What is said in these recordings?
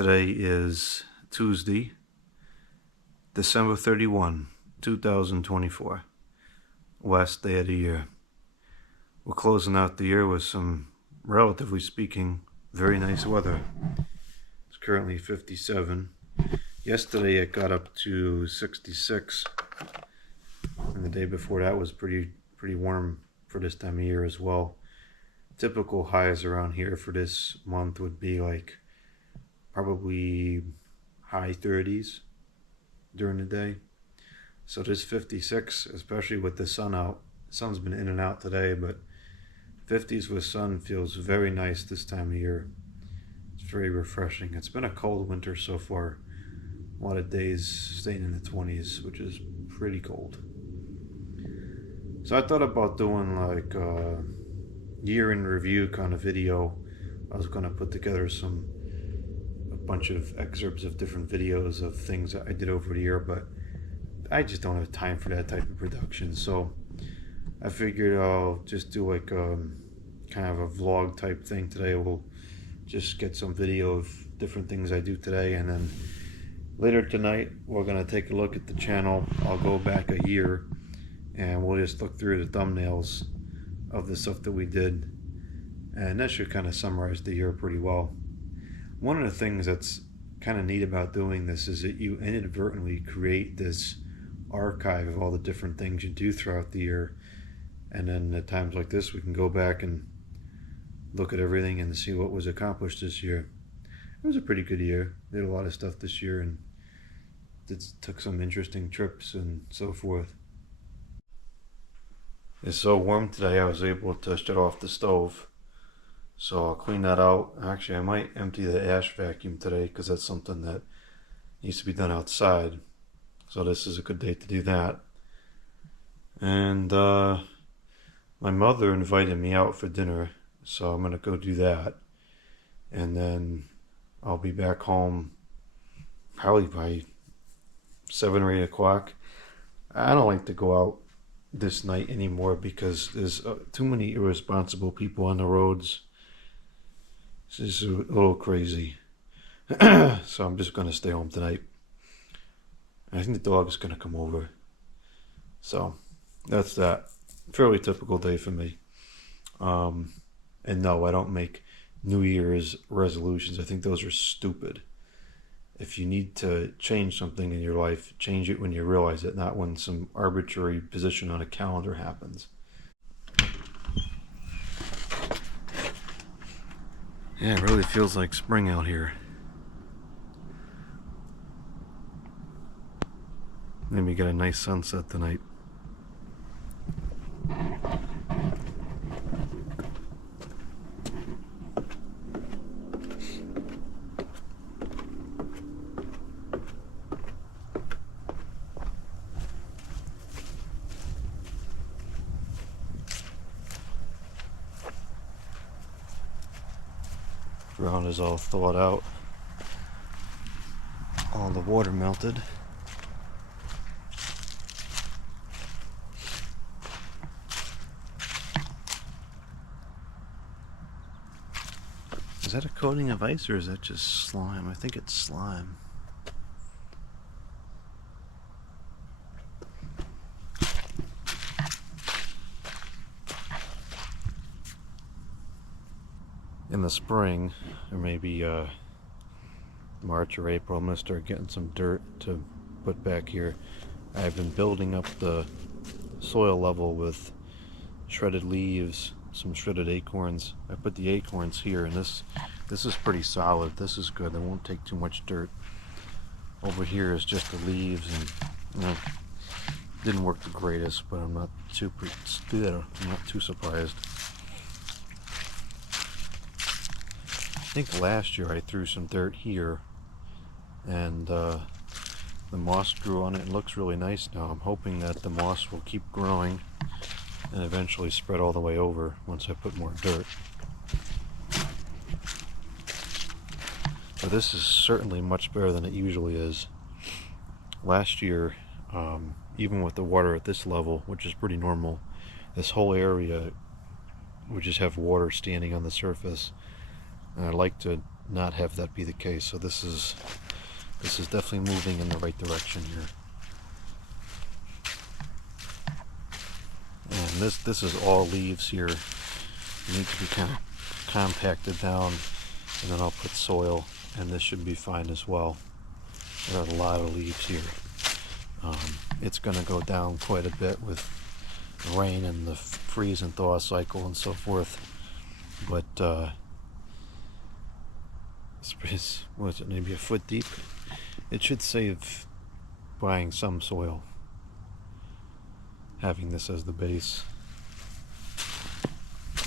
Today is Tuesday, December 31, 2024, last day of the year. We're closing out the year with some, relatively speaking, very nice weather. It's currently 57. Yesterday it got up to 66, and the day before that was pretty warm for this time of year as well. Typical highs around here for this month would be like probably high 30s during the day. So this 56, especially with the sun out, the sun's been in and out today, but 50s with sun feels very nice this time of year. It's very refreshing. It's been a cold winter so far. A lot of days staying in the 20s, which is pretty cold. So I thought about doing like a year in review kind of video. I was going to put together a bunch of excerpts of different videos of things that I did over the year, but I just don't have time for that type of production. So I figured I'll just do like kind of a vlog type thing today. We'll just get some video of different things I do today, and then later tonight we're going to take a look at the channel. I'll go back a year and we'll just look through the thumbnails of the stuff that we did, and that should kind of summarize the year pretty well. One of the things that's kind of neat about doing this is that you inadvertently create this archive of all the different things you do throughout the year, and then at times like this we can go back and look at everything and see what was accomplished this year. It was a pretty good year. Did a lot of stuff this year and took some interesting trips and so forth. It's so warm today I was able to shut off the stove, so I'll clean that out. Actually, I might empty the ash vacuum today because that's something that needs to be done outside, so this is a good day to do that. And my mother invited me out for dinner, so I'm gonna go do that, and then I'll be back home probably by 7 or 8 o'clock. I don't like to go out this night anymore because there's too many irresponsible people on the roads. This is a little crazy. So I'm just gonna stay home tonight. I think the dog is gonna come over. So that's that. Fairly typical day for me. And no, I don't make New Year's resolutions. I think those are stupid. If you need to change something in your life, change it when you realize it, not when some arbitrary position on a calendar happens. Yeah, it really feels like spring out here. Maybe get a nice sunset tonight. Ground is all thawed out. All the water melted. Is that a coating of ice or is that just slime? I think it's slime. In the spring, or maybe March or April, I'm going to start getting some dirt to put back here. I've been building up the soil level with shredded leaves, some shredded acorns. I put the acorns here, and this is pretty solid. This is good. It won't take too much dirt. Over here is just the leaves, and didn't work the greatest, but I'm not too surprised. I think last year I threw some dirt here, and the moss grew on it and looks really nice now. I'm hoping that the moss will keep growing and eventually spread all the way over once I put more dirt. But this is certainly much better than it usually is. Last year, even with the water at this level, which is pretty normal, this whole area would just have water standing on the surface. And I like to not have that be the case. So this is definitely moving in the right direction here. And this is all leaves here. It needs to be kind of compacted down, and then I'll put soil, and this should be fine as well. There are a lot of leaves here. It's going to go down quite a bit with rain and the freeze and thaw cycle and so forth. But what is it, maybe a foot deep? It should save buying some soil, having this as the base.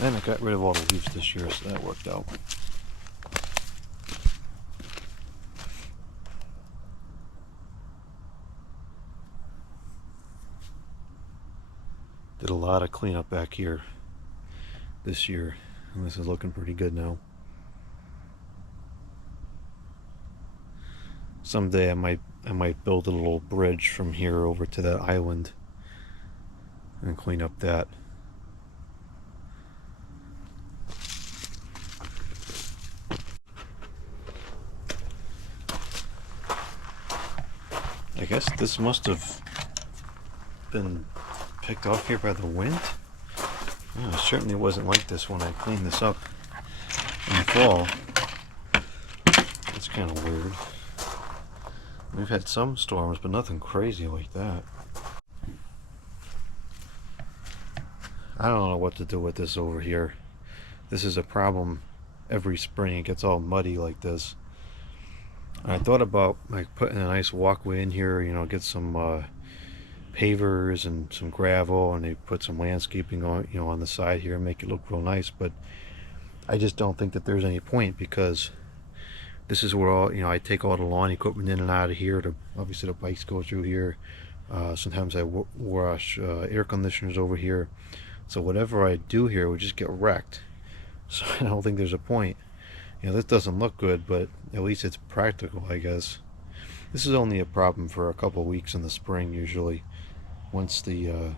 And I got rid of all the leaves this year, so that worked out. Did a lot of cleanup back here this year, and this is looking pretty good now. Someday I might build a little bridge from here over to that island and clean up that. I guess this must have been picked off here by the wind. Oh, it certainly wasn't like this when I cleaned this up in the fall. That's kind of weird. We've had some storms, but nothing crazy like that. I don't know what to do with this over here. This is a problem every spring. It gets all muddy like this. I thought about like putting a nice walkway in here, you know, get some pavers and some gravel, and they put some landscaping on, you know, on the side here and make it look real nice. But I just don't think that there's any point, because this is where all, you know, I take all the lawn equipment in and out of here. Obviously the bikes go through here. Sometimes I wash air conditioners over here. So whatever I do here would just get wrecked. So I don't think there's a point. You know, this doesn't look good, but at least it's practical, I guess. This is only a problem for a couple weeks in the spring usually. Once the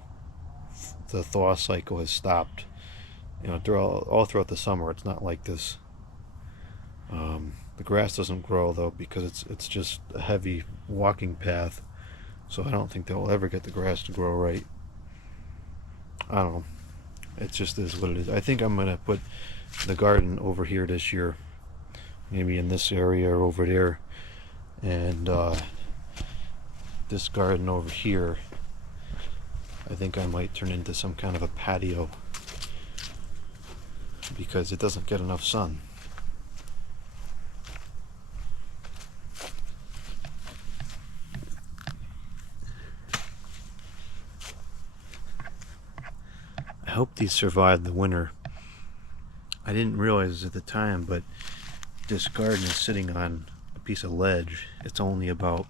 thaw cycle has stopped, you know, all throughout the summer it's not like this. The grass doesn't grow though, because it's just a heavy walking path, so I don't think they'll ever get the grass to grow right. I don't know. It just is what it is. I think I'm gonna put the garden over here this year, maybe in this area or over there, and this garden over here I think I might turn into some kind of a patio, because it doesn't get enough sun. I hope these survive the winter. I didn't realize at the time, but this garden is sitting on a piece of ledge. It's only about,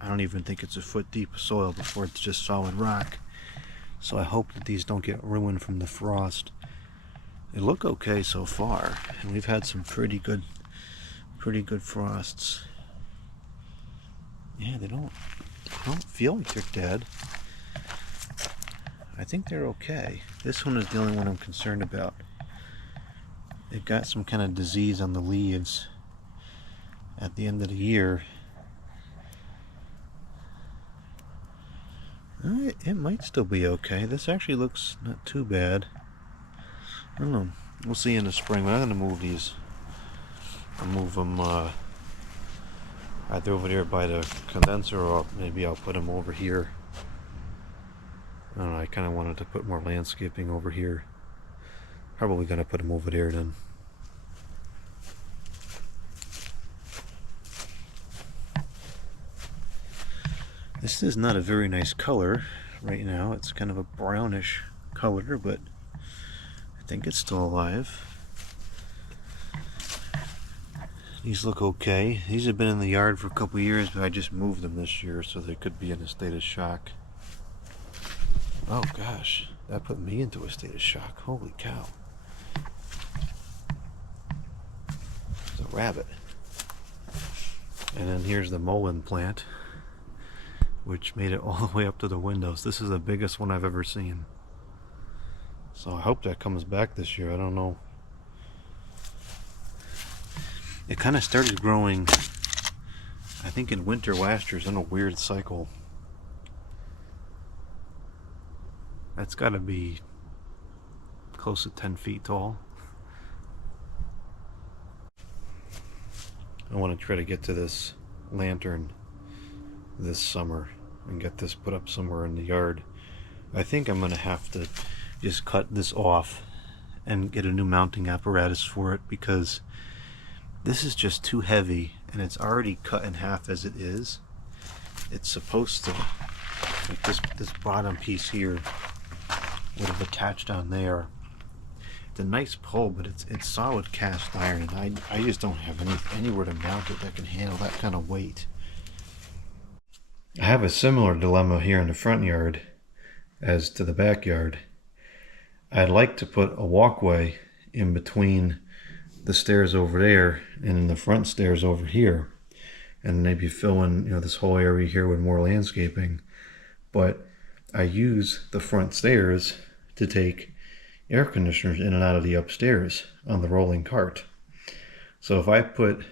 I don't even think it's a foot deep of soil before it's just solid rock. So I hope that these don't get ruined from the frost. They look okay so far, and we've had some pretty good frosts. Yeah, they don't feel like they're dead. I think they're okay. This one is the only one I'm concerned about. They've got some kind of disease on the leaves at the end of the year. It might still be okay. This actually looks not too bad. I don't know. We'll see in the spring. But I'm going to move these. I'll move them either over there by the condenser, or maybe I'll put them over here. I don't know. I kind of wanted to put more landscaping over here. Probably going to put them over there then. This is not a very nice color right now. It's kind of a brownish color, but I think it's still alive. These look okay. These have been in the yard for a couple years, but I just moved them this year, so they could be in a state of shock. Oh gosh, that put me into a state of shock. Holy cow. It's a rabbit. And then here's the mullein plant, which made it all the way up to the windows. This is the biggest one I've ever seen. So I hope that comes back this year. I don't know. It kind of started growing, I think, in winter last year. It's in a weird cycle. That's got to be close to 10 feet tall. I want to try to get to this lantern this summer and get this put up somewhere in the yard. I think I'm going to have to just cut this off and get a new mounting apparatus for it, because this is just too heavy and it's already cut in half as it is. It's supposed to, like this bottom piece here would have attached on there. It's a nice pull, but it's solid cast iron, and I just don't have anywhere to mount it that can handle that kind of weight. I have a similar dilemma here in the front yard as to the backyard. I'd like to put a walkway in between the stairs over there and in the front stairs over here, and maybe fill in, this whole area here with more landscaping. But I use the front stairs to take air conditioners in and out of the upstairs on the rolling cart. So if I put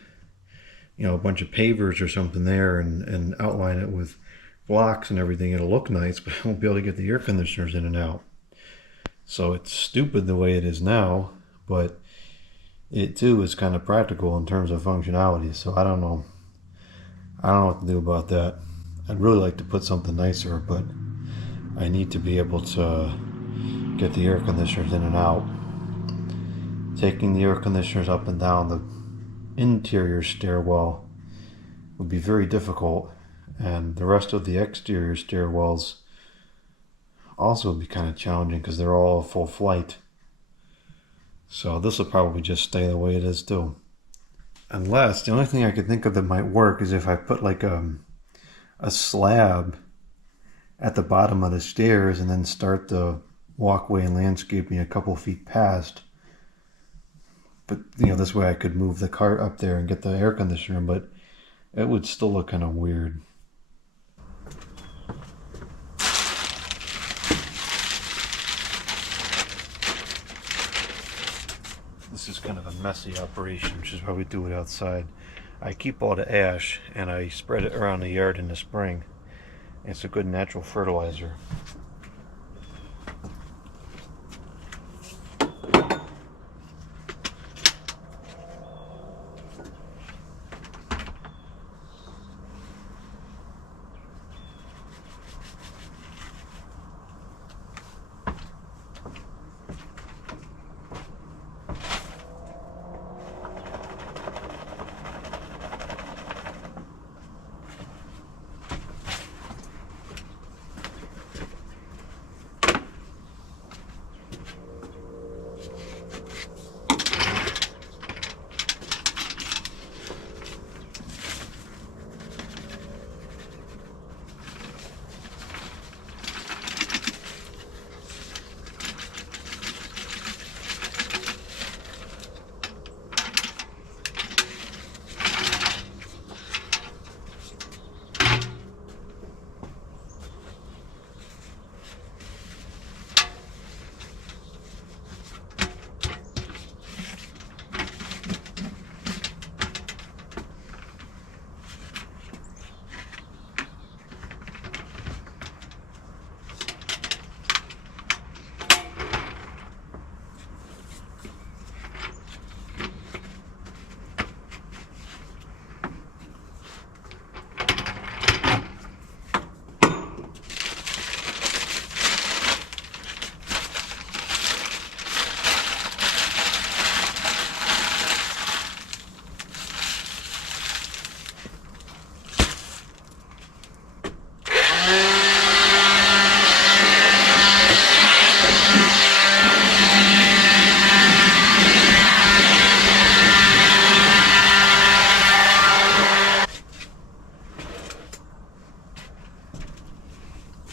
a bunch of pavers or something there and outline it with blocks and everything, it'll look nice, but I won't be able to get the air conditioners in and out. So it's stupid the way it is now, but it too is kind of practical in terms of functionality. So I don't know what to do about that. I'd really like to put something nicer, but I need to be able to get the air conditioners in and out. Taking the air conditioners up and down the interior stairwell would be very difficult, and the rest of the exterior stairwells also would be kind of challenging because they're all full flight. So this will probably just stay the way it is too. Unless, the only thing I could think of that might work is if I put like a slab at the bottom of the stairs and then start the walkway and landscaping a couple feet past. But this way I could move the cart up there and get the air conditioner, but it would still look kind of weird. This is kind of a messy operation, which is why we do it outside. I keep all the ash and I spread it around the yard in the spring. It's a good natural fertilizer.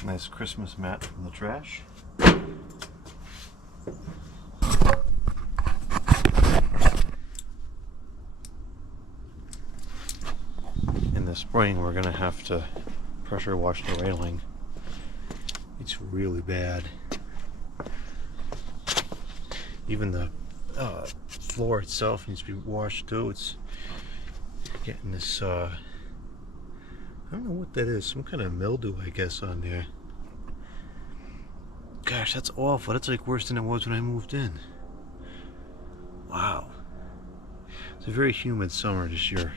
Nice Christmas mat from the trash. In the spring, we're gonna have to pressure wash the railing. It's really bad. Even the floor itself needs to be washed too. It's Getting this, I don't know what that is. Some kind of mildew, I guess, on there. Gosh, that's awful. That's like worse than it was when I moved in. Wow. It's a very humid summer this year.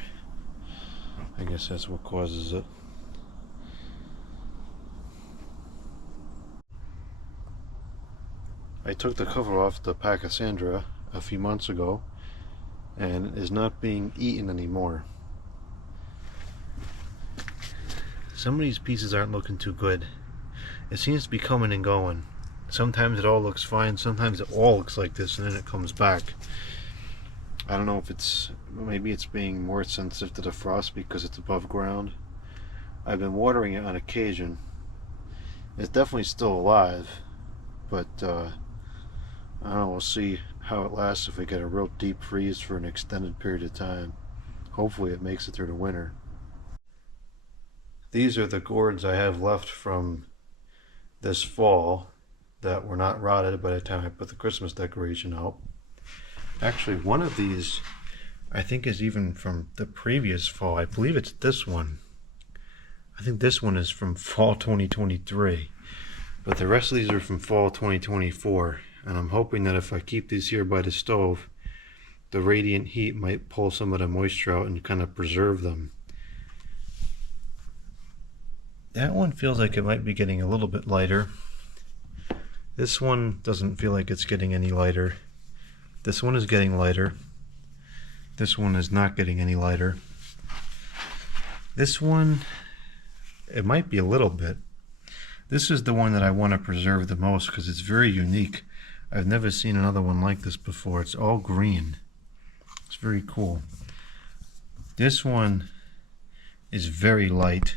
I guess that's what causes it. I took the cover off the Pachysandra a few months ago, and it is not being eaten anymore. Some of these pieces aren't looking too good. It seems to be coming and going. Sometimes it all looks fine, sometimes it all looks like this, and then it comes back. I don't know if it's, maybe it's being more sensitive to the frost because it's above ground. I've been watering it on occasion. It's definitely still alive, but I don't know, we'll see how it lasts if we get a real deep freeze for an extended period of time. Hopefully it makes it through the winter. These are the gourds I have left from this fall that were not rotted by the time I put the Christmas decoration out. Actually, one of these I think is even from the previous fall. I believe it's this one. I think this one is from fall 2023, but the rest of these are from fall 2024, and I'm hoping that if I keep these here by the stove, the radiant heat might pull some of the moisture out and kind of preserve them. That one feels like it might be getting a little bit lighter. This one doesn't feel like it's getting any lighter. This one is getting lighter. This one is not getting any lighter. This one, it might be a little bit. This is the one that I want to preserve the most because it's very unique. I've never seen another one like this before. It's all green. It's very cool. This one is very light,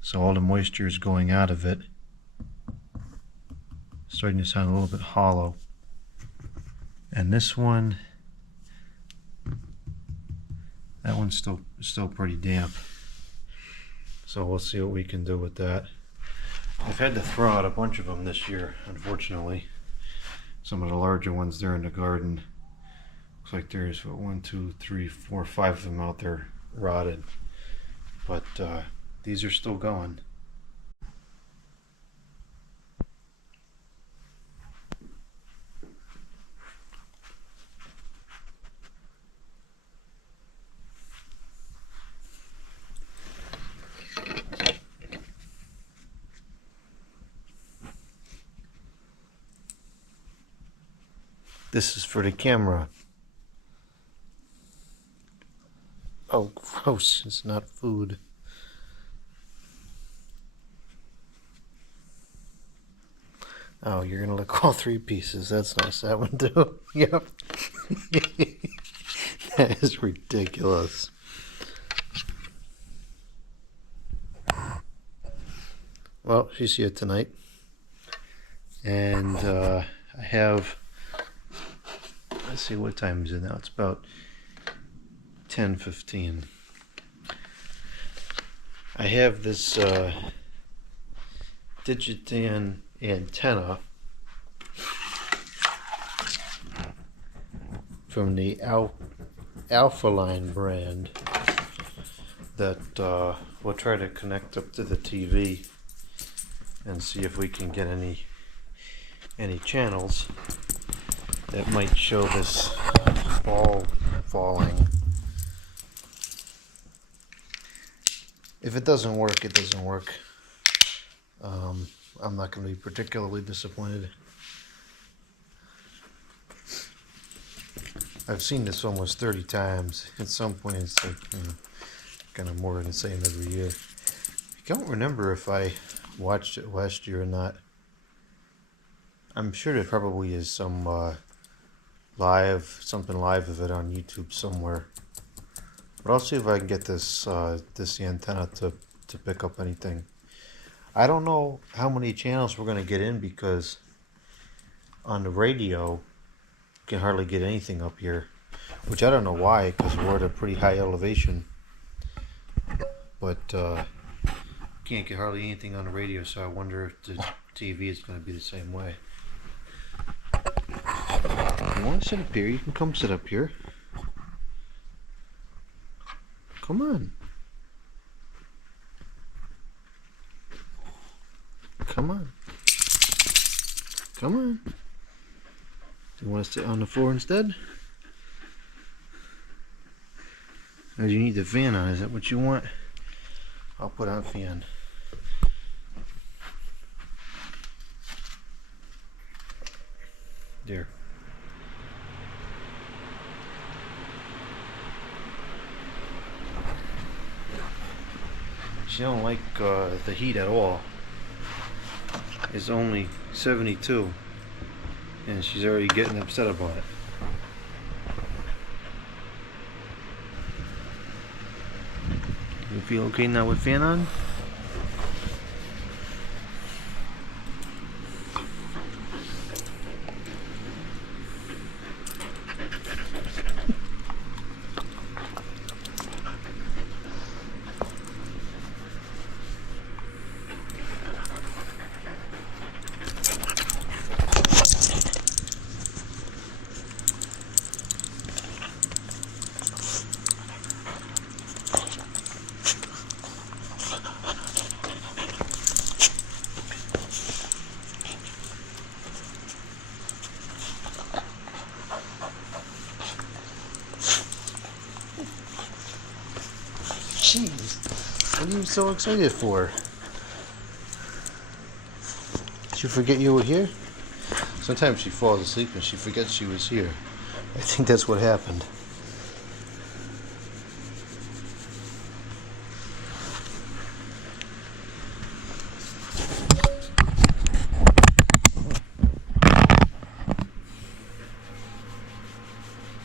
so all the moisture is going out of it. Starting to sound a little bit hollow. And this one, that one's still pretty damp. So we'll see what we can do with that. I've had to throw out a bunch of them this year, unfortunately. Some of the larger ones there in the garden. Looks like there's what, 1, 2, 3, 4, 5 of them out there rotted. But these are still going. This is for the camera. Oh, gross. It's not food. Oh, you're gonna lick all 3 pieces. That's nice. That one too. Yep. That is ridiculous. Well, she's here tonight. And I have, let's see, what time is it now? It's about 10:15. I have this Digitan antenna from the Alpha Line brand that we'll try to connect up to the TV and see if we can get any channels that might show this ball falling. If it doesn't work, it doesn't work. I'm not going to be particularly disappointed. I've seen this almost 30 times. At some point, it's like, kind of more than the same every year. I don't remember if I watched it last year or not. I'm sure there probably is some something live of it on YouTube somewhere. But I'll see if I can get this antenna to pick up anything. I don't know how many channels we're going to get in because on the radio you can hardly get anything up here, which I don't know why, because we're at a pretty high elevation. But can't get hardly anything on the radio, so I wonder if the TV is going to be the same way. If you want to sit up here, you can come sit up here. Come on. Come on. Come on. Do you want to sit on the floor instead? Or do you need the fan on? Is that what you want? I'll put on fan. There. She don't like the heat at all. It's only 72 and she's already getting upset about it. You feel okay now with fan on? Jeez, what are you so excited for? Did you forget you were here? Sometimes she falls asleep and she forgets she was here. I think that's what happened.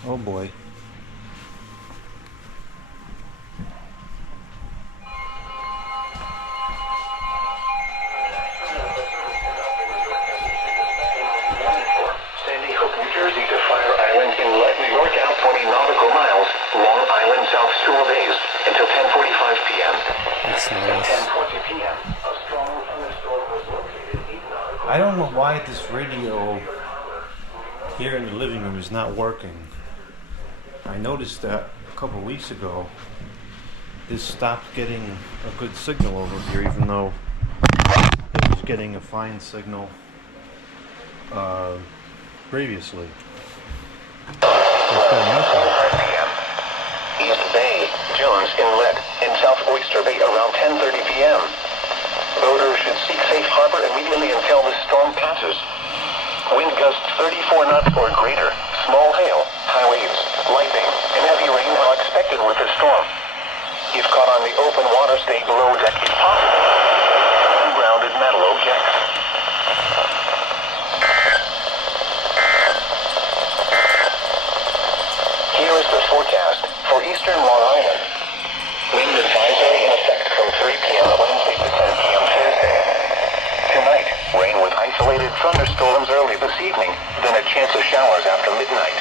Oh boy. Until 10:45 p.m. That's nice. 10:20 p.m. A strong thunderstorm was located 8 nautical. I don't know why this radio here in the living room is not working. I noticed that a couple of weeks ago this stopped getting a good signal over here, even though it was getting a fine signal previously. It's got nothing. p.m. East Bay, Jones Inlet, in South Oyster Bay around 10:30 p.m. Boaters should seek safe harbor immediately until the storm passes. Wind gusts 34 knots or greater. Small hail, high waves, lightning, and heavy rain are expected with the storm. If caught on the open water, stay below deck if possible. Ungrounded metal objects. Here is the forecast for eastern Long Island. Wind advisory in effect from 3 p.m. Wednesday to 10 p.m. Thursday. Tonight, rain with isolated thunderstorms early this evening, then a chance of showers after midnight.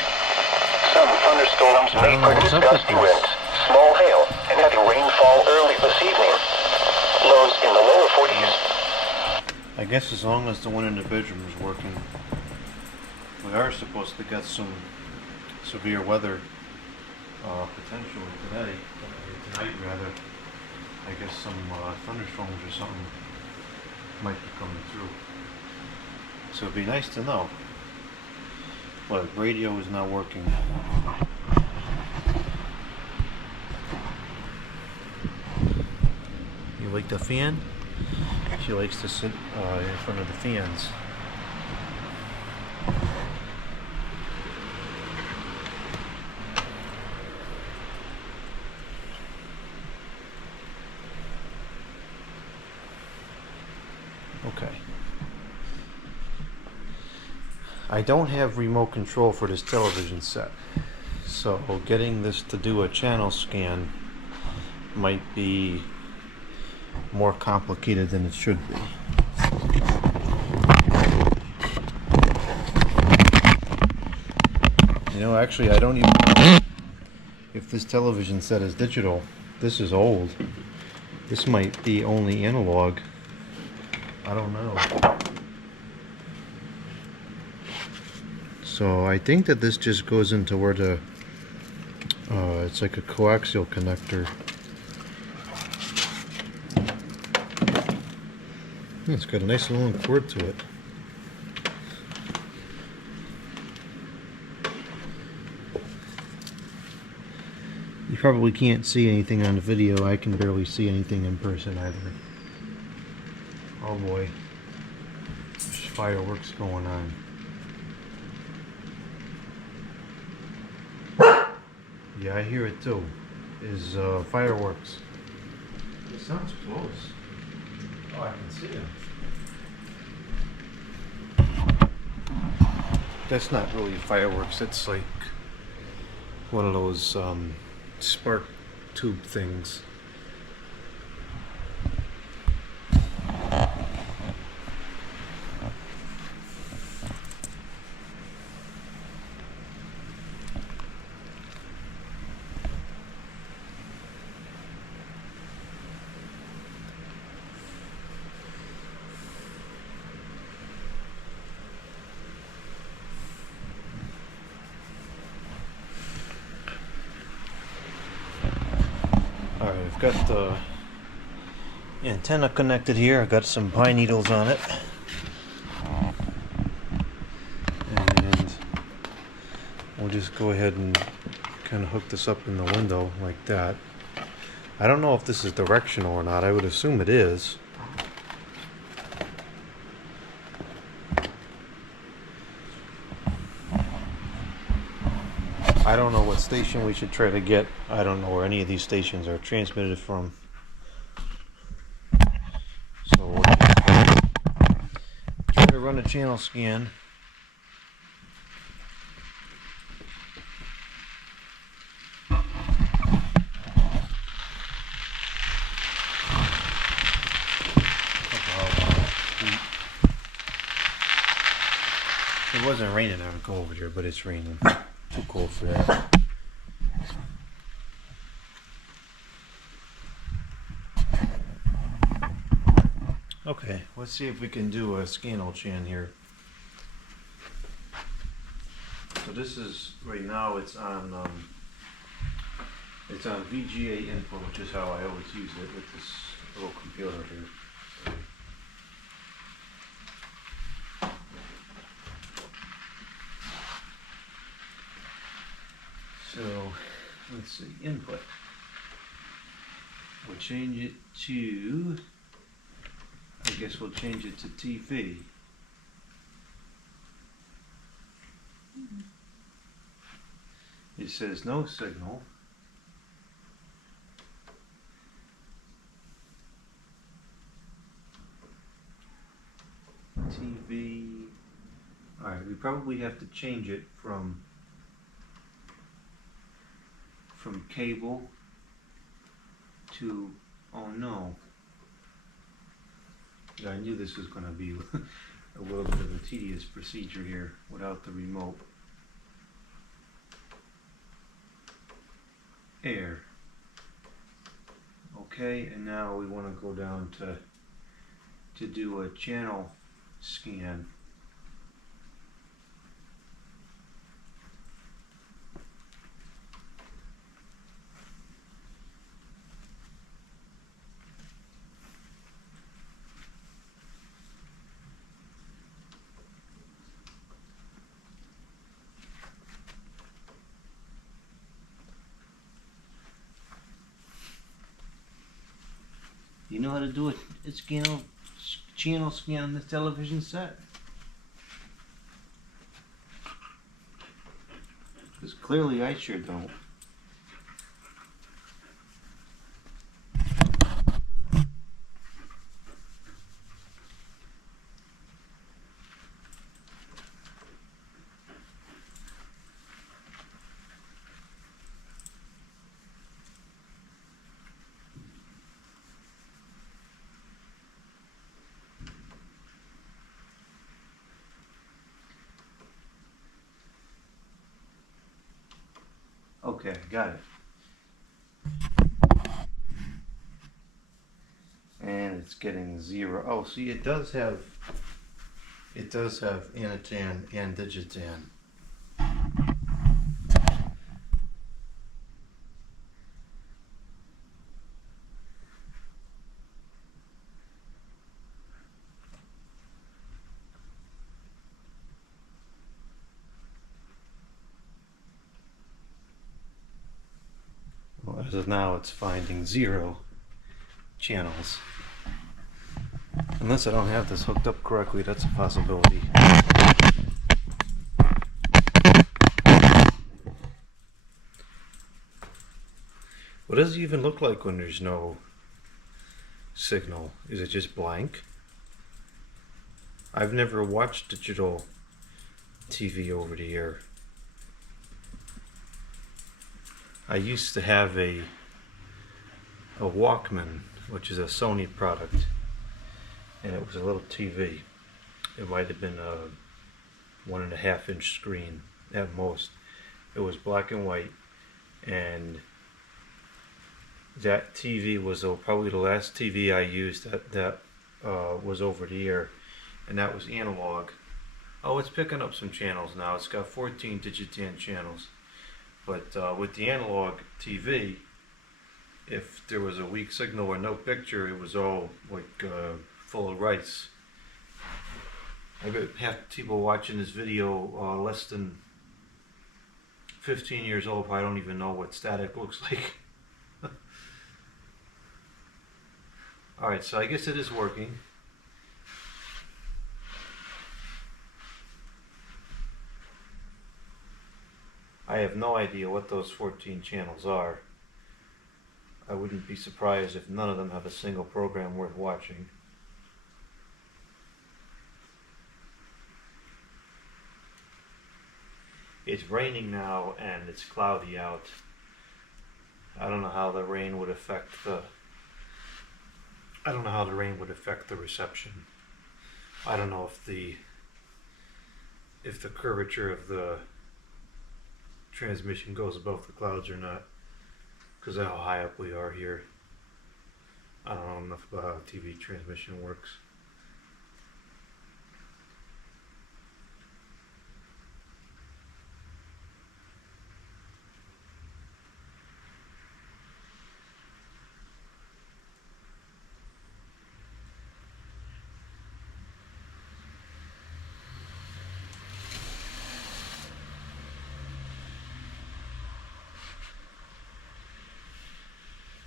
Some thunderstorms may produce gusty winds, small hail, and heavy rainfall early this evening. Lows in the lower 40s. I guess as long as the one in the bedroom is working. We are supposed to get some severe weather potentially today, tonight rather. I guess some thunderstorms or something might be coming through. So it'd be nice to know. But radio is not working. You like the fan? She likes to sit in front of the fans. Okay. I don't have remote control for this television set, so getting this to do a channel scan might be more complicated than it should be. You know, actually, I don't even know if this television set is digital. This is old. This might be only analog. I don't know. So I think that this just goes into where the It's like a coaxial connector. It's got a nice long cord to it. You probably can't see anything on the video. I can barely see anything in person either. Oh boy. There's fireworks going on. Yeah, I hear it too. Is fireworks. It sounds close. Oh, I can see it. That's not really fireworks. It's like one of those spark tube things. Alright, I've got the antenna connected here. I've got some pine needles on it. And we'll just go ahead and kind of hook this up in the window like that. I don't know if this is directional or not. I would assume it is. I don't know what station we should try to get. I don't know where any of these stations are transmitted from. So we'll just try to run a channel scan. It wasn't raining, I would go over there, but it's raining. Too cold for that. Okay, let's see if we can do a scan chan here. So this is right now. It's on VGA input, which is how I always use it with this little computer here. So let's see, input. We'll change it to, I guess we'll change it to TV. It says no signal. TV. Alright, we probably have to change it from cable to, oh no. Yeah, I knew this was going to be a little bit of a tedious procedure here without the remote. Air. Okay, and now we want to go down to do a channel scan. You know how to do a channel scan on this television set? Because clearly I sure don't. Okay, got it. And it's getting 0. Oh, see, it does have Anatan and Digitan. as of now it's finding 0 channels. Unless I don't have this hooked up correctly, that's a possibility. What does it even look like when there's no signal? Is it just blank? I've never watched digital TV over the air. I used to have a Walkman, which is a Sony product, and it was a little TV. It might have been a 1.5 inch screen at most. It was black and white, and that TV was probably the last TV I used that was over the air, and that was analog. Oh, it's picking up some channels now. It's got 14 Digitan channels. But with the analog TV, if there was a weak signal or no picture, it was all like full of rice. I bet half the people watching this video less than 15 years old probably don't even know what static looks like. Alright, so I guess it is working. I have no idea what those 14 channels are. I wouldn't be surprised if none of them have a single program worth watching. It's raining now and it's cloudy out. I don't know how the rain would affect the reception. I don't know if the curvature of the transmission goes above the clouds or not, because of how high up we are here. I don't know enough about how TV transmission works.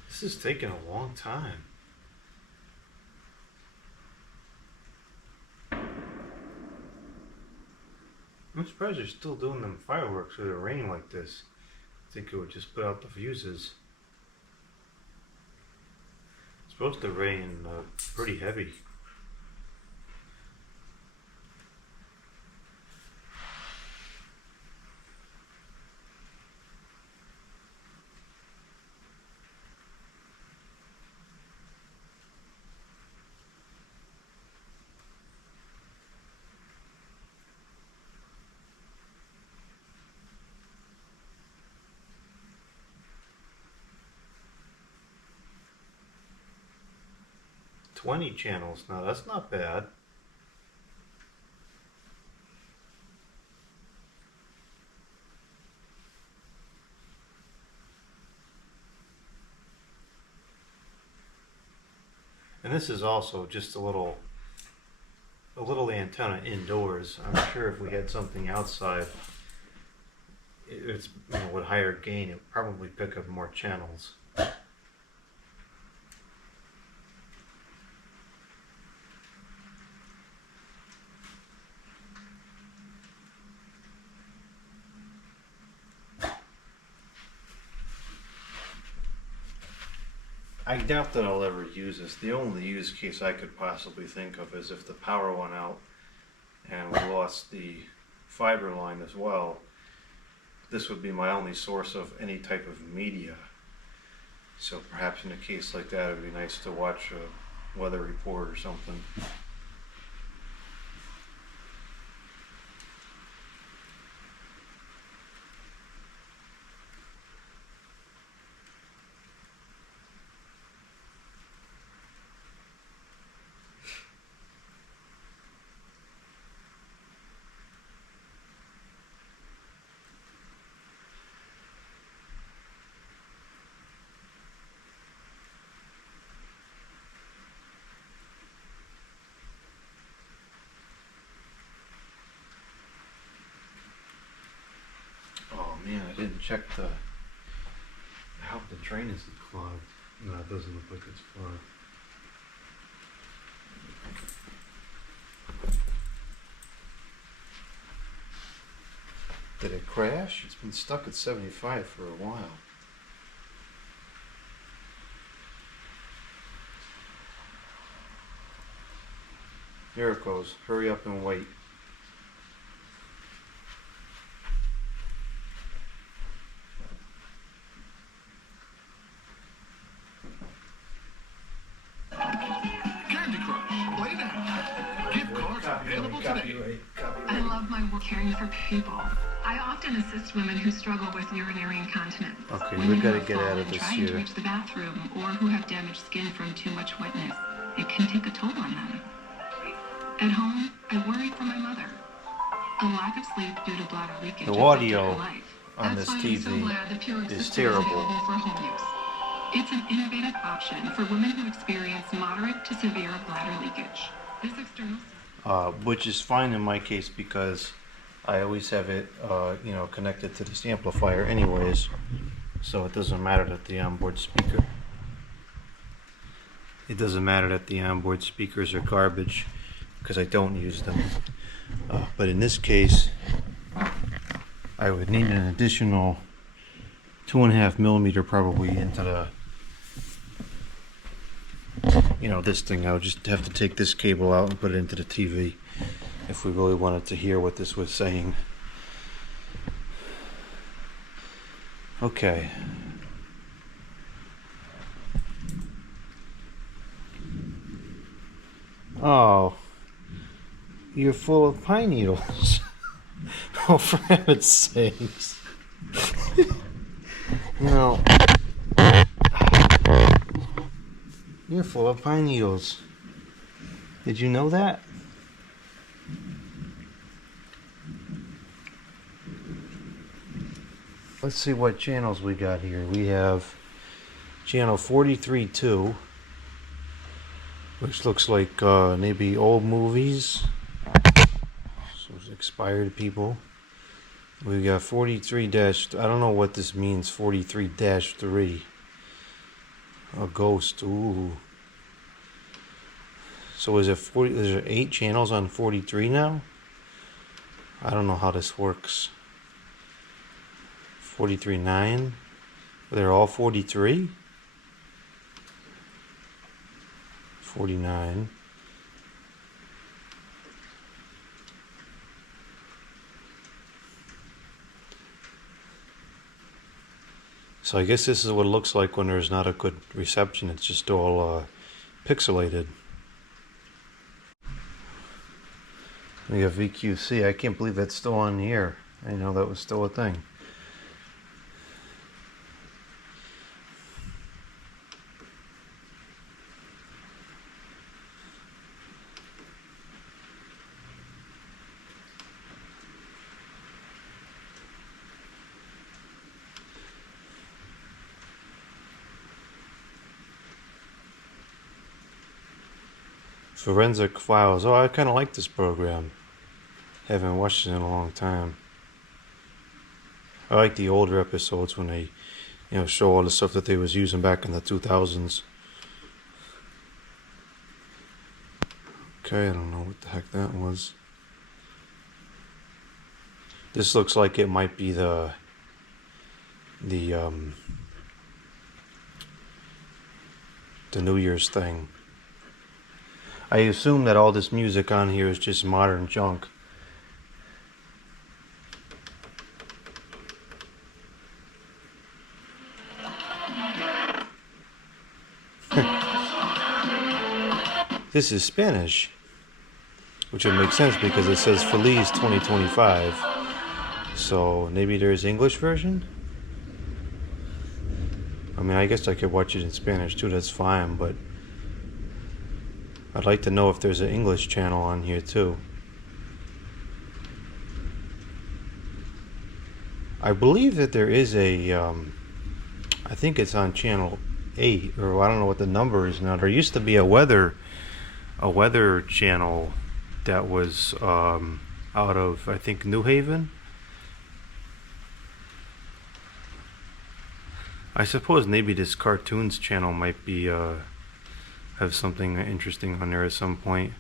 This is taking a long time. I'm surprised they're still doing them fireworks with a rain like this. I think it would just put out the fuses. It's supposed to rain pretty heavy. Twenty channels now, that's not bad. And this is also just a little antenna indoors. I'm sure if we had something outside, it's with higher gain, it would probably pick up more channels. I doubt that I'll ever use this. The only use case I could possibly think of is if the power went out and we lost the fiber line as well. This would be my only source of any type of media. So perhaps in a case like that, it would be nice to watch a weather report or something. Oh man, I didn't check hope the train isn't clogged. No, it doesn't look like it's clogged. Did it crash? It's been stuck at 75 for a while. There it goes. Hurry up and wait. Candy Crush, play now. Gift cards available today. I love my work caring for people. I often assist women who struggle with urinary incontinence. Okay, women we gotta who get have out of fallen this trying here. to reach the bathroom, or who have damaged skin from too much wetness. It can take a toll on them. At home, I worry for my mother. A lack of sleep due to bladder leakage The affected audio her life. on That's this why I'm so TV glad the Purix is system terrible. available for home use. It's an innovative option for women who experience moderate to severe bladder leakage. This external Which is fine in my case because I always have it, connected to this amplifier anyways, so it doesn't matter that the onboard speaker. It doesn't matter that the onboard speakers are garbage because I don't use them. But in this case, I would need an additional 2.5 millimeter probably into the, this thing. I would just have to take this cable out and put it into the TV if we really wanted to hear what this was saying. Okay. Oh, you're full of pine needles. Oh, for heaven's sakes. You're full of pine needles. Did you know that? Let's see what channels we got here. We have channel 43.2, which looks like maybe old movies. So it's expired people. We got 43 dash. I don't know what this means. 43-3. A ghost. Ooh. So is there 8 channels on 43 now? I don't know how this works. 43.9. They're all 43. 49. So I guess this is what it looks like when there's not a good reception. It's just all pixelated. We got VQC. I can't believe that's still on the air. I didn't know that was still a thing. Forensic Files. Oh, I kind of like this program. Haven't watched it in a long time. I like the older episodes when they, show all the stuff that they was using back in the 2000s. Okay, I don't know what the heck that was. This looks like it might be the New Year's thing. I assume that all this music on here is just modern junk. This is Spanish, which would make sense because it says Feliz 2025. So maybe there's English version? I mean, I guess I could watch it in Spanish too, that's fine, but I'd like to know if there's an English channel on here too. I believe that there is a, I think it's on channel 8, or I don't know what the number is now. There used to be a weather channel that was out of, I think, New Haven. I suppose maybe this cartoons channel might be have something interesting on there at some point.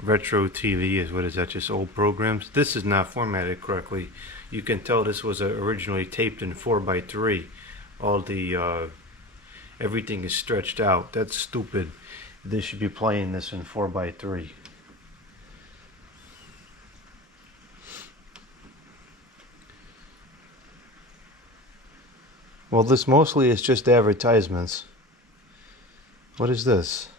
Retro TV is, what is that, just old programs? This is not formatted correctly. You can tell this was originally taped in 4x3. All the everything is stretched out. That's stupid. They should be playing this in 4x3. Well, this mostly is just advertisements. What is this?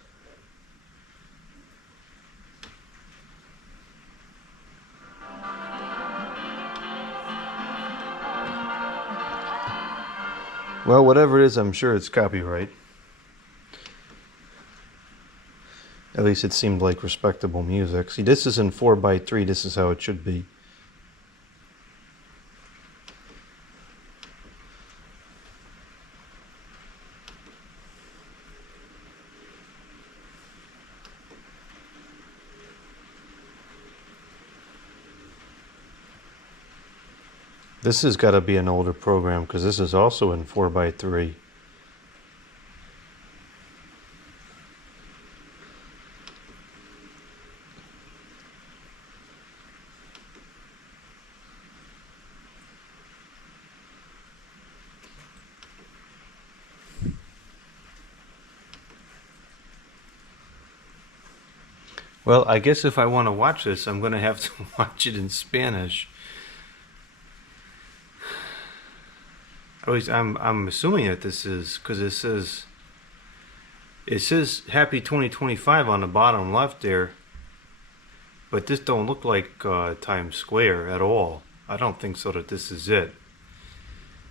Well, whatever it is, I'm sure it's copyright. At least it seemed like respectable music. See, this is in 4x3. This is how it should be. This has got to be an older program because this is also in 4x3. Well, I guess if I want to watch this, I'm going to have to watch it in Spanish. At least I'm assuming that this is, because it says Happy 2025 on the bottom left there, but this don't look like Times Square at all. I don't think so that this is it.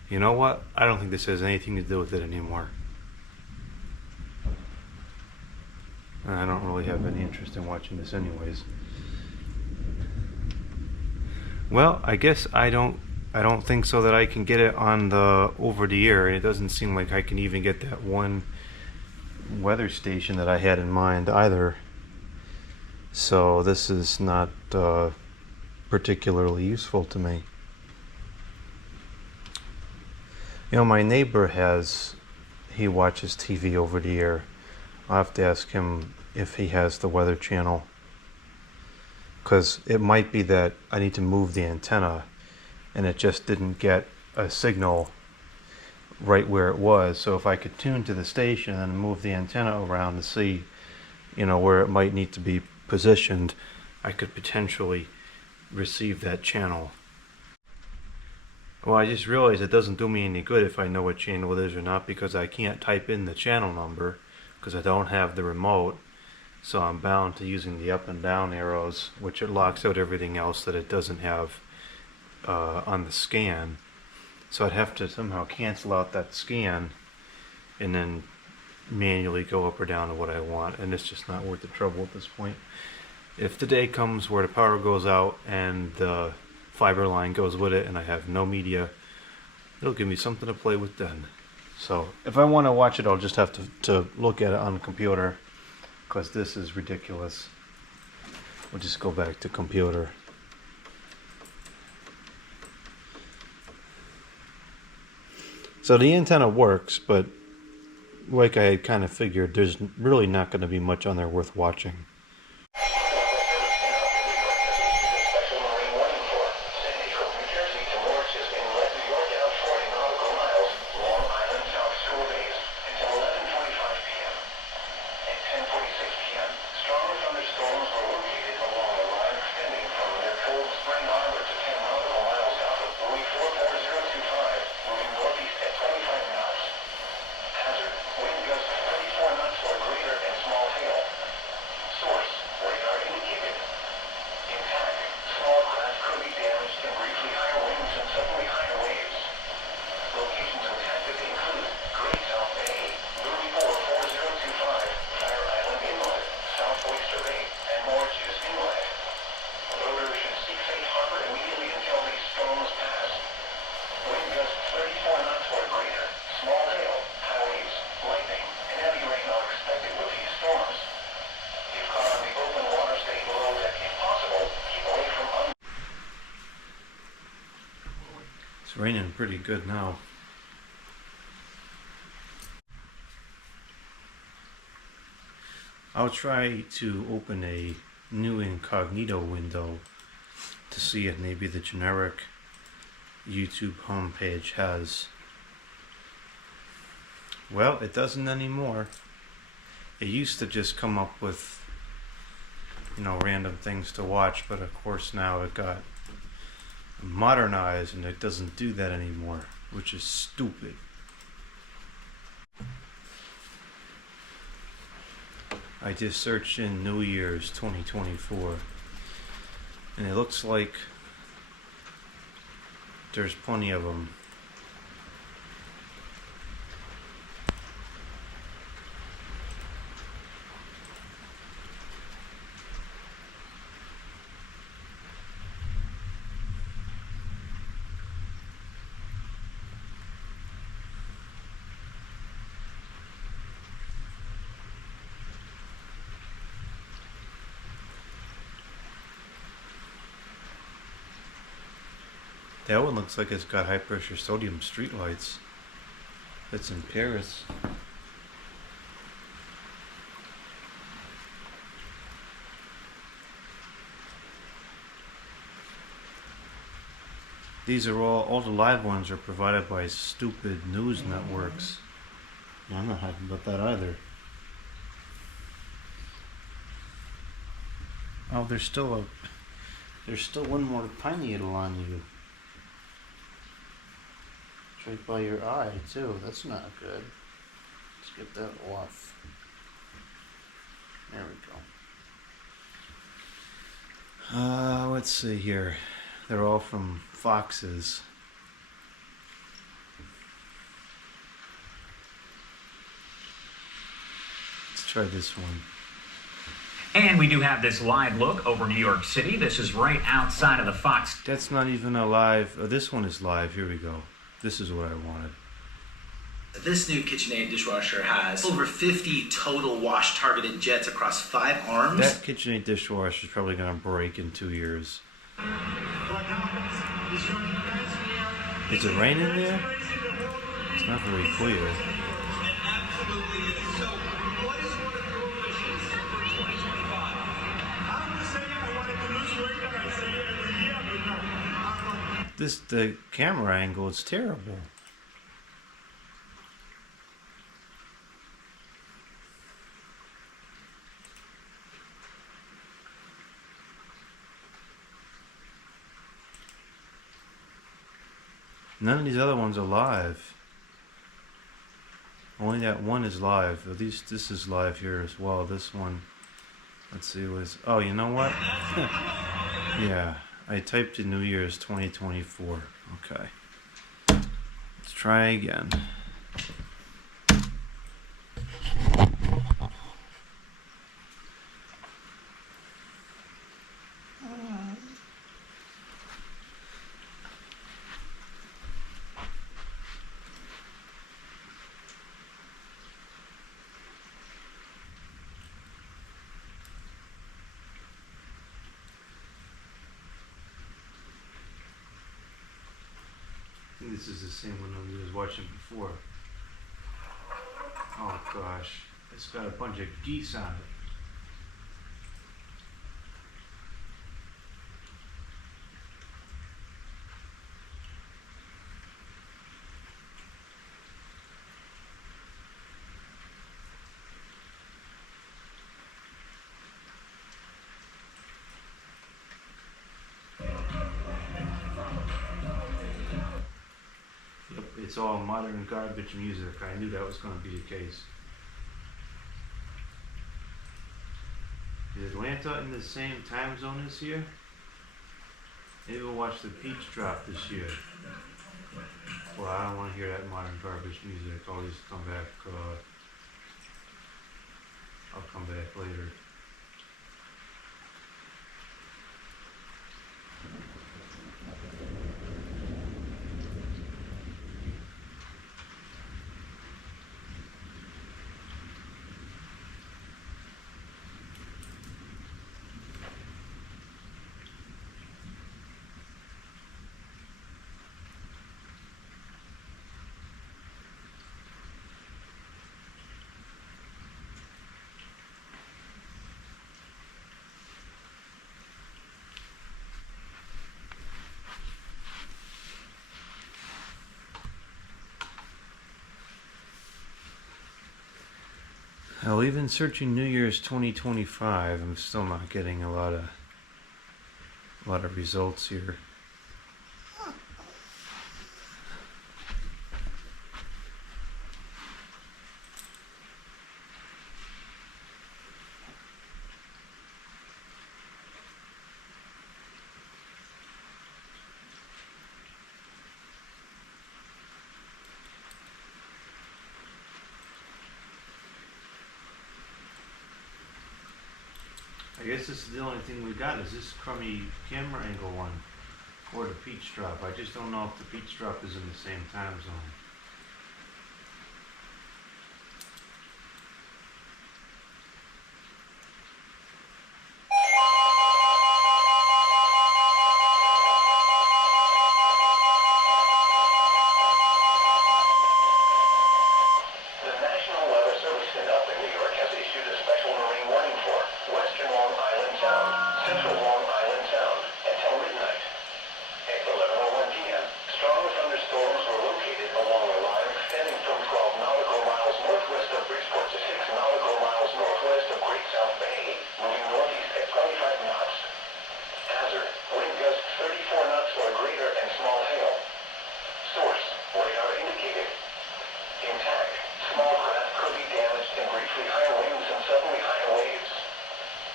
You know what? I don't think this has anything to do with it anymore. I don't really have any interest in watching this anyways. Well, I guess I don't think so that I can get it on the over the air. It doesn't seem like I can even get that one weather station that I had in mind either. So this is not particularly useful to me. You know, my neighbor he watches TV over the air. I'll have to ask him if he has the Weather Channel, because it might be that I need to move the antenna and it just didn't get a signal right where it was. So if I could tune to the station and move the antenna around to see, you know, where it might need to be positioned, I could potentially receive that channel. Well, I just realized it doesn't do me any good if I know what channel it is or not, because I can't type in the channel number because I don't have the remote. So I'm bound to using the up and down arrows, which it locks out everything else that it doesn't have on the scan. So I'd have to somehow cancel out that scan and then manually go up or down to what I want, and it's just not worth the trouble at this point. If the day comes where the power goes out and the fiber line goes with it and I have no media, it'll give me something to play with then. So if I want to watch it, I'll just have to look at it on the computer, because this is ridiculous. We'll just go back to computer. So the antenna works, but like I had kind of figured, there's really not going to be much on there worth watching. Stronger thunderstorms were located along a line extending from near Cold Spring Harbor to 10 nautical miles south of buoy 44025, moving northeast at 25 knots. Hazard, wind gusts 34 knots or greater and small hail. Source, radar indicated. Intact, small craft could be damaged and briefly higher winds and suddenly higher waves. Locations impacted include Great South Bay, buoy 44025, Fire Island Inlet, South Oyster Bay, and Morges Inlet. Voters should seek safe harbor immediately until these storms pass. Wind gusts 34 knots or greater, small hail, high waves, lightning, and heavy rain are expected with these storms. If caught on the open water, stay below deck if possible. Keep away from It's raining pretty good now. I'll try to open a new incognito window to see if maybe the generic YouTube homepage has. Well, it doesn't anymore. It used to just come up with, random things to watch, but of course now it got modernized and it doesn't do that anymore, which is stupid. I just searched in New Year's 2024 and it looks like there's plenty of them. That one looks like it's got high pressure sodium streetlights. That's in Paris. These are all the live ones are provided by stupid news networks. I'm not happy about that either. Oh, there's still one more pine needle on you. It's right by your eye too. That's not good. Let's get that off. There we go. Let's see here. They're all from foxes. Let's try this one. And we do have this live look over New York City. This is right outside of the Fox. That's not even a live. Oh, this one is live. Here we go. This is what I wanted. This new KitchenAid dishwasher has over 50 total wash-targeted jets across 5 arms. That KitchenAid dishwasher is probably going to break in 2 years. Is it raining there? It's not very clear. The camera angle is terrible. None of these other ones are live. Only that one is live. At least this is live here as well. This one, let's see what is. Oh, you know what? Yeah. I typed in New Year's 2024. Okay. Let's try again. This is the same one I was watching before. Oh gosh, it's got a bunch of geese on it. It's all modern garbage music. I knew that was going to be the case. Is Atlanta in the same time zone as here? Maybe we'll watch the peach drop this year. Well, I don't want to hear that modern garbage music. I'll just come back. I'll come back later. Hell, even searching New Year's 2025, I'm still not getting a lot of results here. I guess this is the only thing we got is this crummy camera angle one, or the peach drop. I just don't know if the peach drop is in the same time zone. The National Weather Service NOAA in New York has issued a special marine warning for western Long Island Sound, central Long Island Sound, until midnight. At 11:01 p.m., strong thunderstorms were located along a line extending from 12 nautical miles northwest of Bridgeport to 6 nautical miles northwest of Great South Bay, moving northeast at 25 knots. Hazard, wind gusts 34 knots or greater and small hail. Source, radar indicated. Intact, small craft could be damaged and briefly higher winds and suddenly higher waves.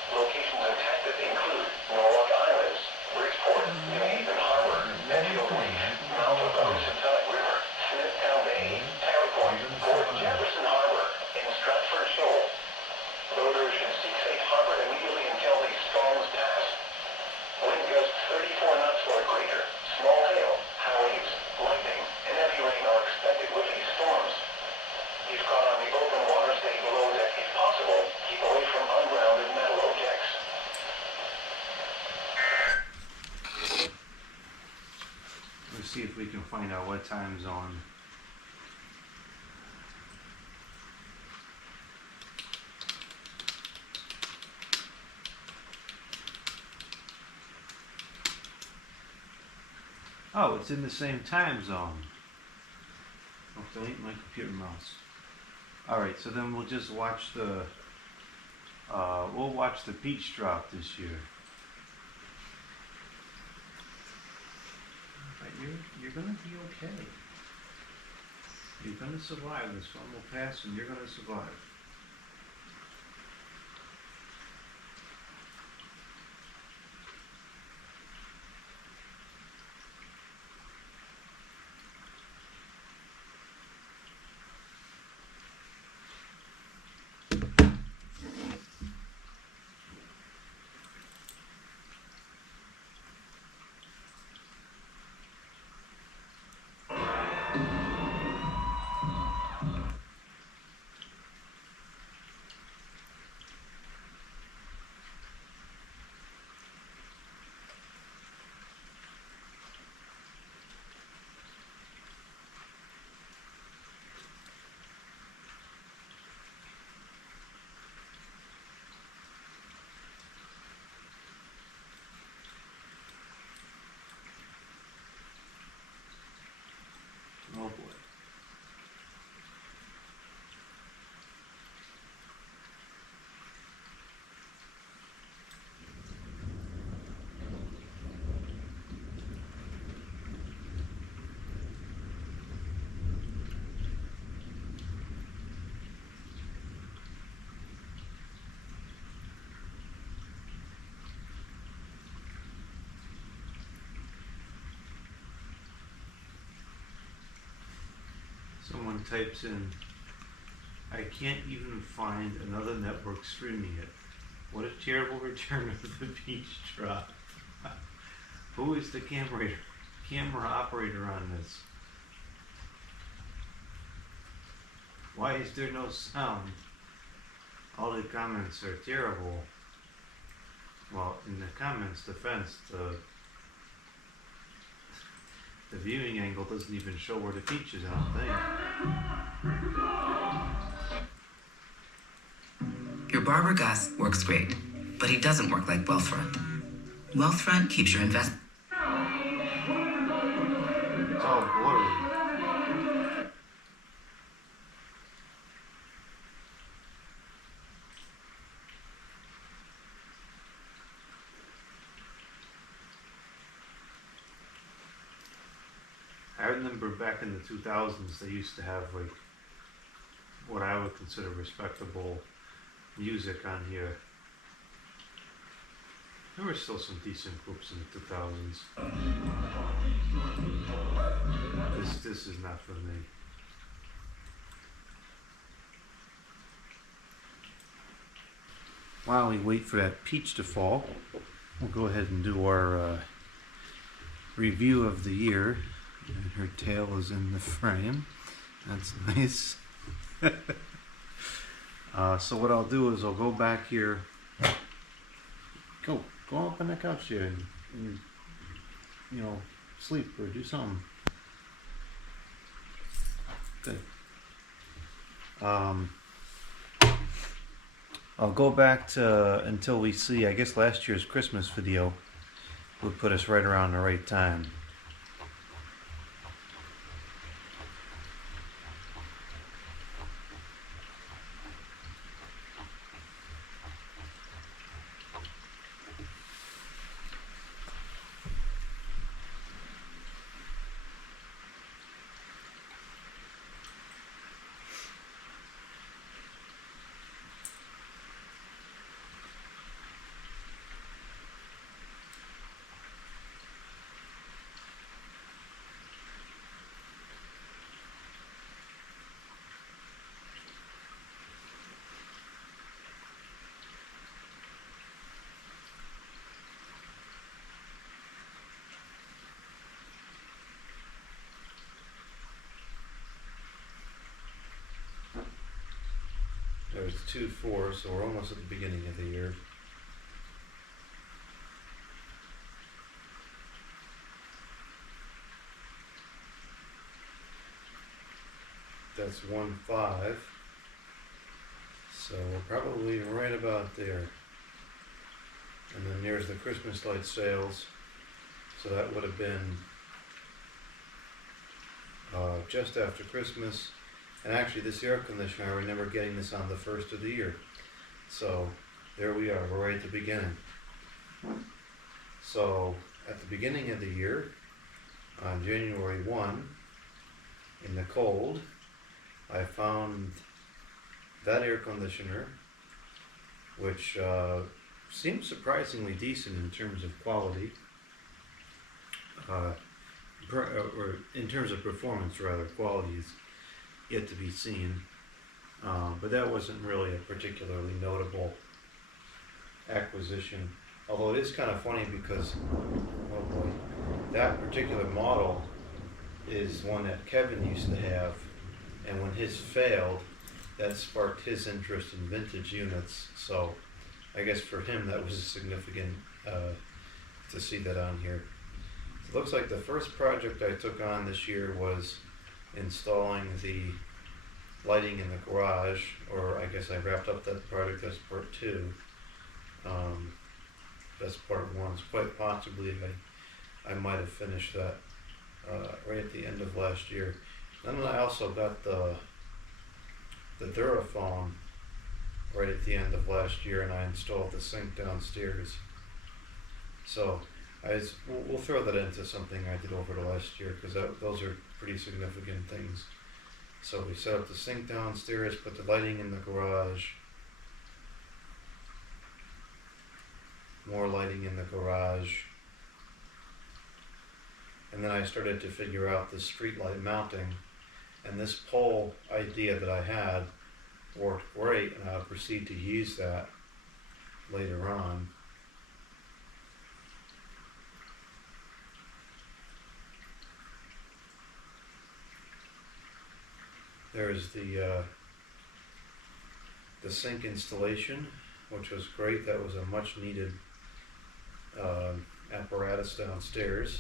Locations intact that include Norwalk Islands, Bridgeport, New Haven Harbor, Medfield Reef, mouth of the Housatonic River, Smithtown Bay, Tarry Point, Port Jefferson Harbor, and Stratford Shoal. Boaters should seek safe harbor immediately until these storms pass. Wind gusts 34 knots or greater, small hail, high waves, lightning, and heavy rain are expected with these storms. If caught on the open water, stay below deck if possible. Keep away from ungrounded metal objects. Let's see if we can find out what time zone. Oh, it's in the same time zone. Oh, delete my computer mouse. Alright, so then we'll just watch the we'll watch the peach drop this year. But you're gonna be okay. You're gonna survive. This one will pass and you're gonna survive. Oh boy. Someone types in, I can't even find another network streaming it. What a terrible return of the peach drop. Who is the camera operator on this? Why is there no sound? All the comments are terrible. Well, in the comments defense, the viewing angle doesn't even show where the peach is, I don't think. Your barber Gus works great, but he doesn't work like Wealthfront. Wealthfront keeps your investment. It's all blurry. remember back in the 2000s, they used to have like what I would consider respectable music on here. There were still some decent groups in the 2000s. This is not for me. While we wait for that peach to fall, we'll go ahead and do our review of the year. And her tail is in the frame. That's nice. So what I'll do is I'll go back here. Go up on the couch here and you know, sleep or do something. Good. I'll go back to until we see, I guess last year's Christmas video would put us right around the right time. There's 2-4, so we're almost at the beginning of the year. That's 1-5. So we're probably right about there. And then there's the Christmas light sales. So that would have been just after Christmas. And actually this air conditioner, I remember getting this on the first of the year. So there we are, we're right at the beginning. So at the beginning of the year, on January 1, in the cold, I found that air conditioner, which seemed surprisingly decent in terms of quality, or in terms of performance rather. Quality is yet to be seen, but that wasn't really a particularly notable acquisition. Although it is kind of funny because, oh boy, that particular model is one that Kevin used to have, and when his failed, that sparked his interest in vintage units. So I guess for him that was significant to see that on here. It looks like the first project I took on this year was installing the lighting in the garage, or I guess I wrapped up that project as part 2. That's part 1. So quite possibly I might have finished that right at the end of last year. Then I also got the Thunderstorm right at the end of last year, and I installed the sink downstairs. So we'll throw that into something I did over the last year, because those are pretty significant things. So we set up the sink downstairs, put the lighting in the garage, more lighting in the garage, and then I started to figure out the street light mounting, and this pole idea that I had worked great, and I'll proceed to use that later on. There's the sink installation, which was great. That was a much needed apparatus downstairs.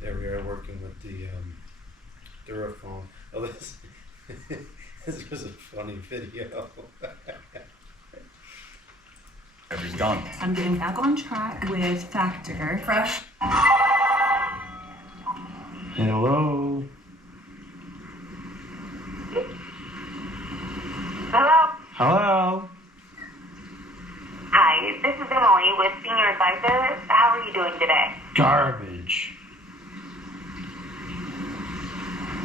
There we are working with the Duraphone. Oh, this was a funny video. Done. I'm getting back on track with Factor Fresh. Hello. Hello? Hi, this is Emily with Senior Advisor. How are you doing today? Garbage.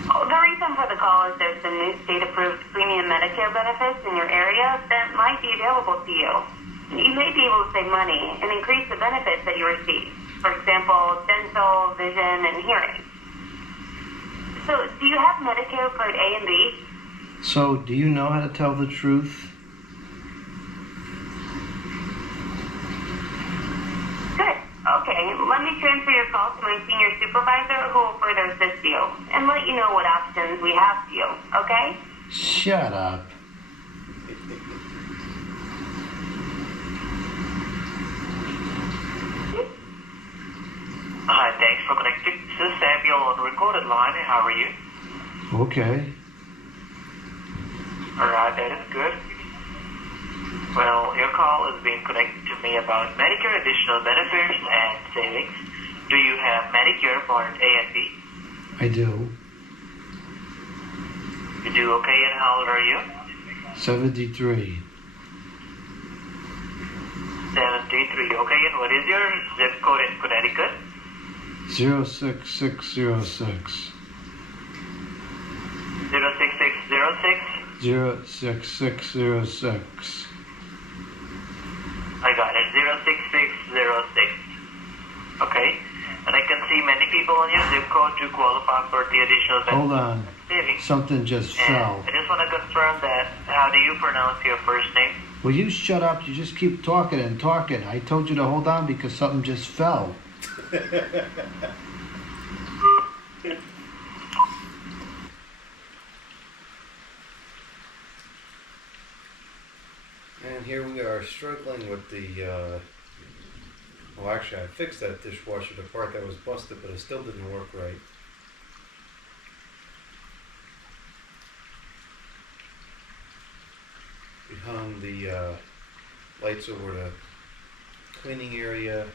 Oh, the reason for the call is there's some new state-approved premium Medicare benefits in your area that might be available to you. You may be able to save money and increase the benefits that you receive. For example, dental, vision, and hearing. So, do you have Medicare Part A and B? So, do you know how to tell the truth? Good. Okay, let me transfer your call to my senior supervisor who will further assist you and let you know what options we have for you, okay? Shut up. Hi, thanks for connecting. This is Samuel on the recorded line. How are you? Okay. Alright, that is good. Well, your call is being connected to me about Medicare additional benefits and savings. Do you have Medicare Part A and B? I do. You do okay, and how old are you? 73. 73, okay, and what is your zip code in Connecticut? 06606. 06606? 06606. I got it, 06606. Okay, and I can see many people on your zip code to qualify for the additional benefits. Hold on. Savings. Something just And fell. I just want to confirm that, how do you pronounce your first name? Will you shut up? You just keep talking and talking. I told you to hold on because something just fell. And here we are struggling with the, well actually I fixed that dishwasher, the part that was busted, but it still didn't work right. We hung the lights over the cleaning area,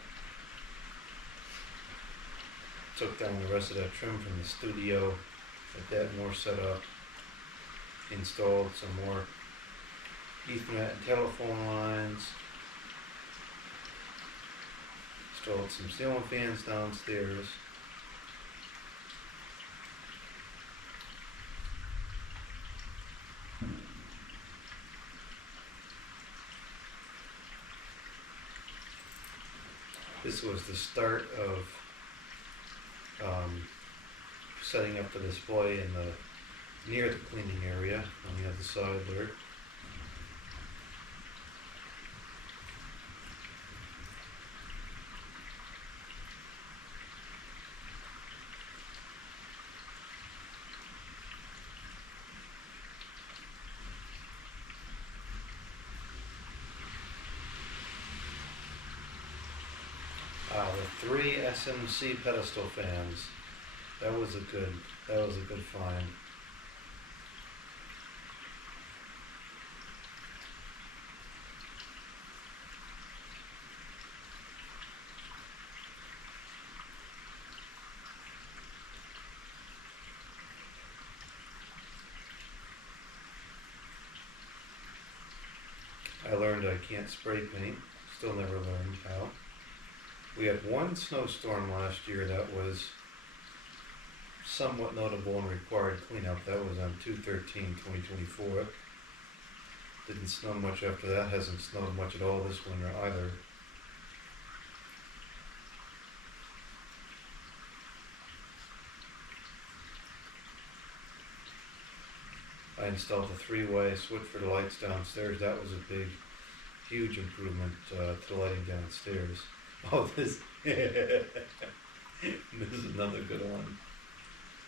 took down the rest of that trim from the studio, got that more set up, installed some more Ethernet and telephone lines, installed some ceiling fans downstairs. This was the start of setting up the display in the near the cleaning area on the other side there. The 3 SMC pedestal fans. That was a good find. I learned I can't spray paint. Still never learned how. We had one snowstorm last year that was somewhat notable and required cleanup. That was on 2/13/2024. Didn't snow much after that. Hasn't snowed much at all this winter either. I installed a 3-way switch for the lights downstairs. That was a big, huge improvement to the lighting downstairs. Oh, this is another good one.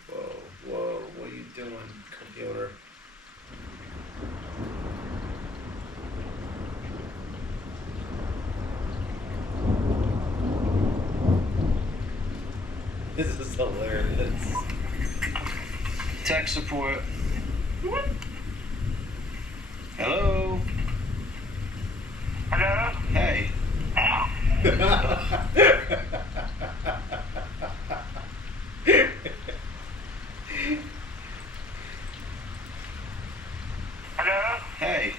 Whoa, what are you doing, computer? This is hilarious. Tech support. Hello? Hello? Hey. Hello? Hey.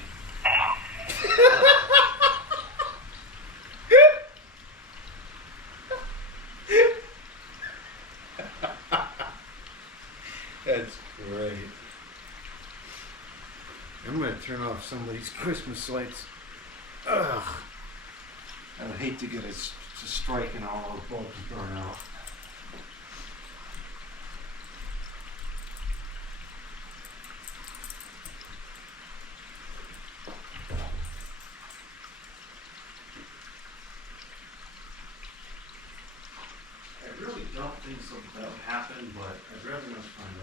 turn off somebody's Christmas lights. Ugh. I would hate to get it to strike and all those bulbs burn out. I really don't think something that would happen, but I'd rather not find out.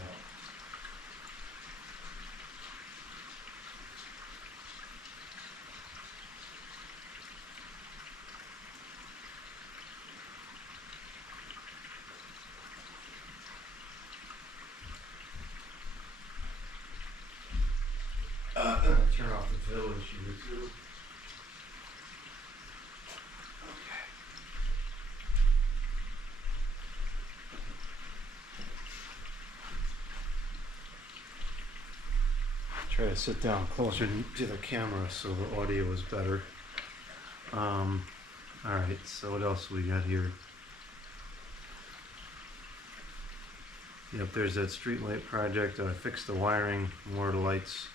Turn off the village YouTube. Okay. Try to sit down closer to the camera so the audio is better. Alright, so what else we got here? Yep, there's that street light project. I fixed the wiring, more of the lights.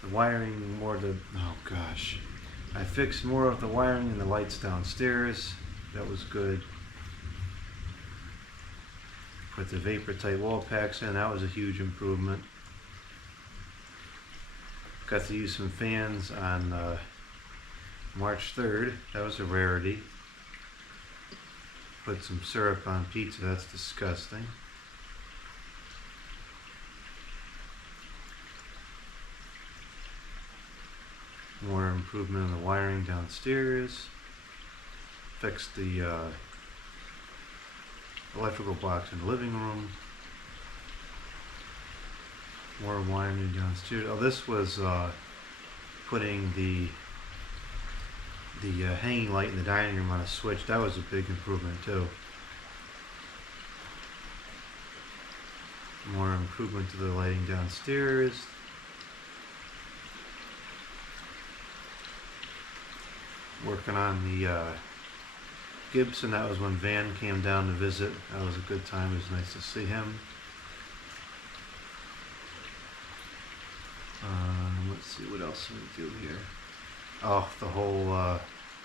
The wiring, more the, oh gosh. I fixed more of the wiring and the lights downstairs. That was good. Put the vapor tight wall packs in. That was a huge improvement. Got to use some fans on March 3rd. That was a rarity. Put some syrup on pizza. That's disgusting. More improvement in the wiring downstairs. Fixed the electrical box in the living room. More wiring downstairs. Oh, this was putting the hanging light in the dining room on a switch. That was a big improvement too. More improvement to the lighting downstairs. Working on the Gibson. That was when Van came down to visit. That was a good time. It was nice to see him. Let's see what else we do here. Oh, the whole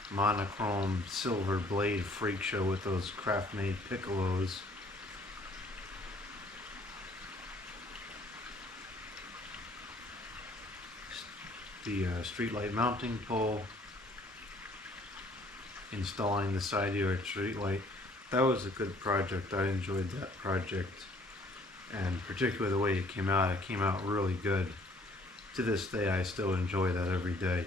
monochrome silver blade freak show with those craft-made piccolos. The streetlight mounting pole. Installing the side yard street light. That was a good project. I enjoyed that project, and particularly the way it came out really good. To this day I still enjoy that every day.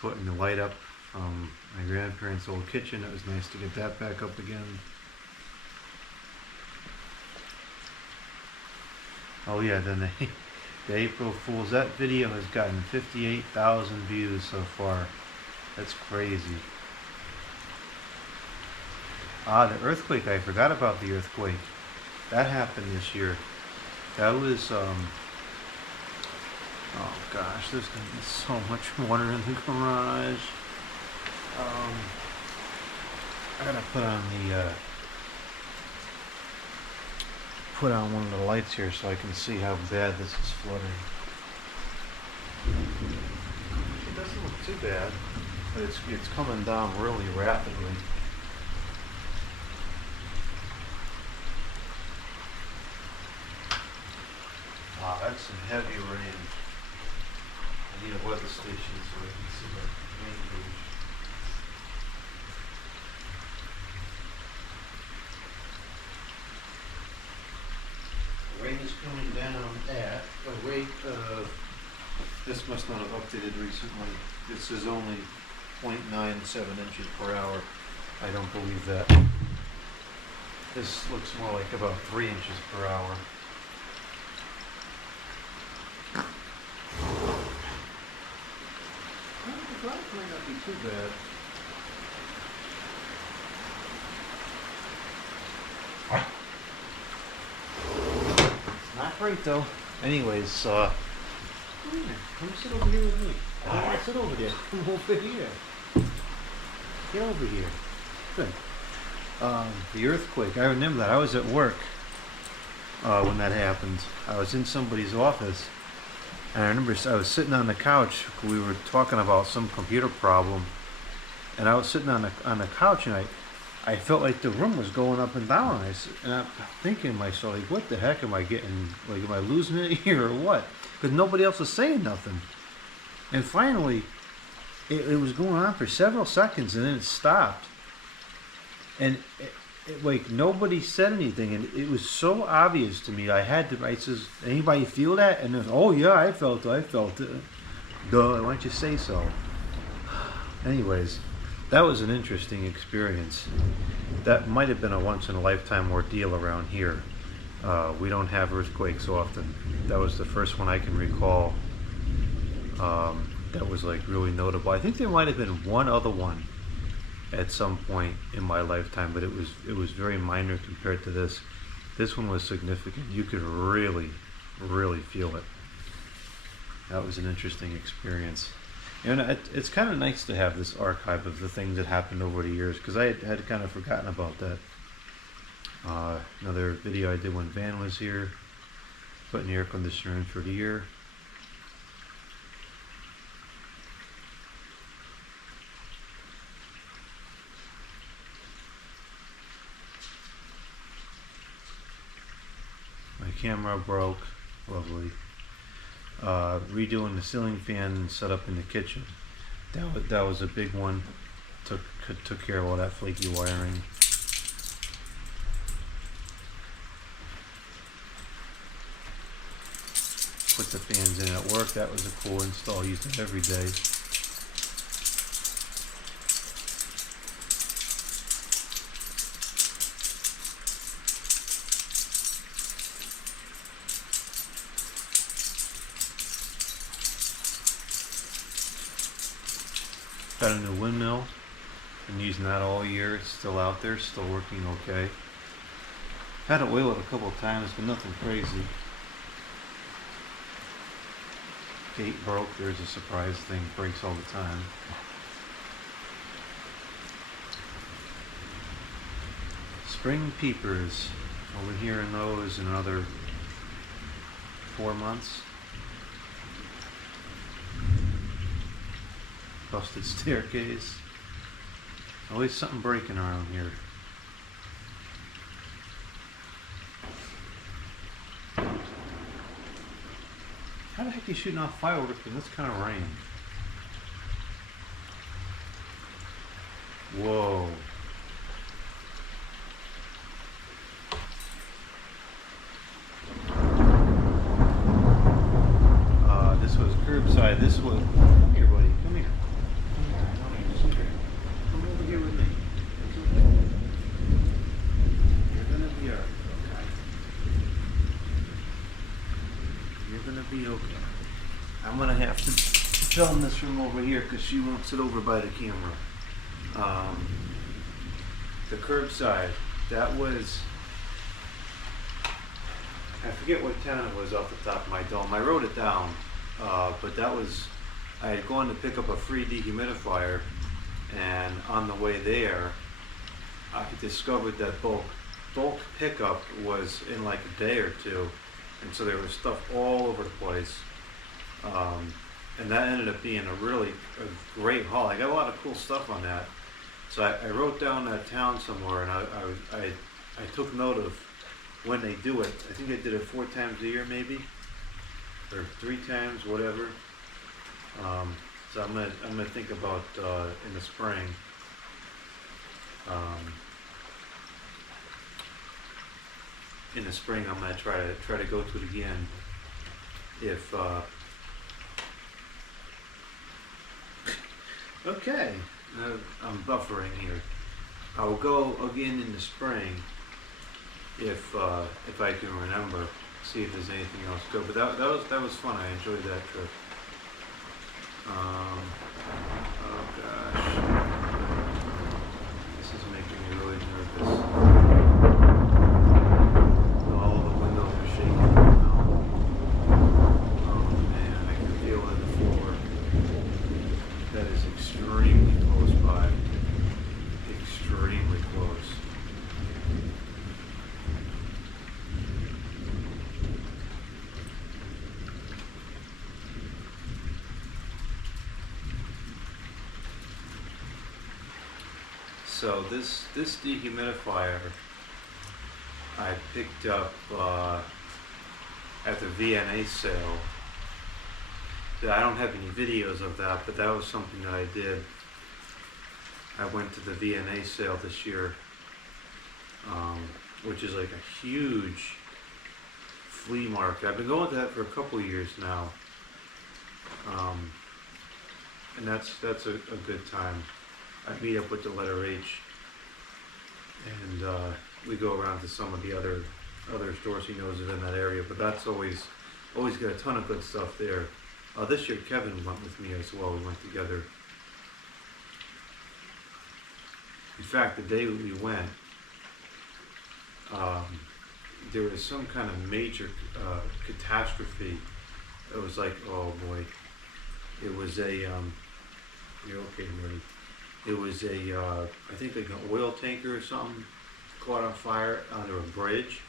Putting the light up from my grandparents' old kitchen, it was nice to get that back up again. Oh yeah, then the April Fool's, that video has gotten 58,000 views so far. That's crazy. Ah, the earthquake, I forgot about the earthquake. That happened this year. That was, oh gosh, there's gonna be so much water in the garage. I gotta put on one of the lights here so I can see how bad this is flooding. It doesn't look too bad, but it's coming down really rapidly. Wow, that's some heavy rain. I need a weather station so I can see the rain gauge. The rain is coming down at a rate of, this must not have updated recently. This is only 0.97 inches per hour. I don't believe that. This looks more like about 3 inches per hour. The drive might not be too bad. It's not great though. Anyways, come sit over here with me. I don't want to sit over there. Come over here. Get over here. Good. The earthquake. I remember that. I was at work when that happened. I was in somebody's office, And I remember I was sitting on the couch. We were talking about some computer problem, and I was sitting on the couch, and I felt like the room was going up and down. And I'm thinking to myself, like, what the heck am I getting? Like, am I losing it here or what? Because nobody else was saying nothing. And finally, it was going on for several seconds, and then it stopped. And like nobody said anything, and it was so obvious to me. I had to. I says, "Anybody feel that?" And it was, "Oh yeah, I felt it. Duh, why don't you say so?" Anyways, that was an interesting experience. That might have been a once-in-a-lifetime ordeal around here. We don't have earthquakes often. That was the first one I can recall. That was like really notable. I think there might have been one other one at some point in my lifetime, but it was very minor compared to this. This one was significant. You could really feel it. That was an interesting experience. And it's kind of nice to have this archive of the things that happened over the years, because I had kind of forgotten about that. Another video I did when Van was here, putting the air conditioner in for the year. My camera broke, lovely. Redoing the ceiling fan setup in the kitchen. That was a big one. Took care of all that flaky wiring. Put the fans in at work. That was a cool install. Used it every day. Got a new windmill. Been using that all year. It's still out there, still working okay. Had to oil it a couple of times, but nothing crazy. Gate broke. There's a surprise thing. Breaks all the time. Spring peepers. Over here in those in another 4 months. Busted staircase. Always something breaking around here. How the heck are you shooting off fireworks in this kind of rain? Whoa. This was curbside. This was... Come here, buddy. Come here. Come over here with me. It's okay. You're gonna be okay. You're gonna be okay. I'm gonna have to film this from over here because she won't sit over by the camera. The curbside, that was, I forget what town it was off the top of my dome. I wrote it down, but that was, I had gone to pick up a free dehumidifier, and on the way there, I discovered that bulk pickup was in like a day or two, and so there was stuff all over the place. And that ended up being a great haul. I got a lot of cool stuff on that. So I wrote down that town somewhere, and I took note of when they do it. I think they did it 4 times a year, maybe, or 3 times, whatever. So I'm gonna think about in the spring. In the spring, I'm gonna try to go to it again. If okay, I'm buffering here. I'll go again in the spring if I can remember. See if there's anything else good. But that was fun. I enjoyed that trip. Oh gosh, this is making me really nervous. All the windows are shaking now. Oh man, I can feel it on the floor. That is extremely close by. Extremely close. So this dehumidifier I picked up at the VNA sale. I don't have any videos of that, but that was something that I did. I went to the VNA sale this year, which is like a huge flea market. I've been going to that for a couple of years now, and that's a good time. I meet up with the letter H, and we go around to some of the other stores he knows of in that area. But that's always got a ton of good stuff there. This year Kevin went with me as well. We went together. In fact, the day we went, there was some kind of major catastrophe. It was like, oh boy, it was a, you're okay, Marty. It was a, I think like an oil tanker or something caught on fire under a bridge,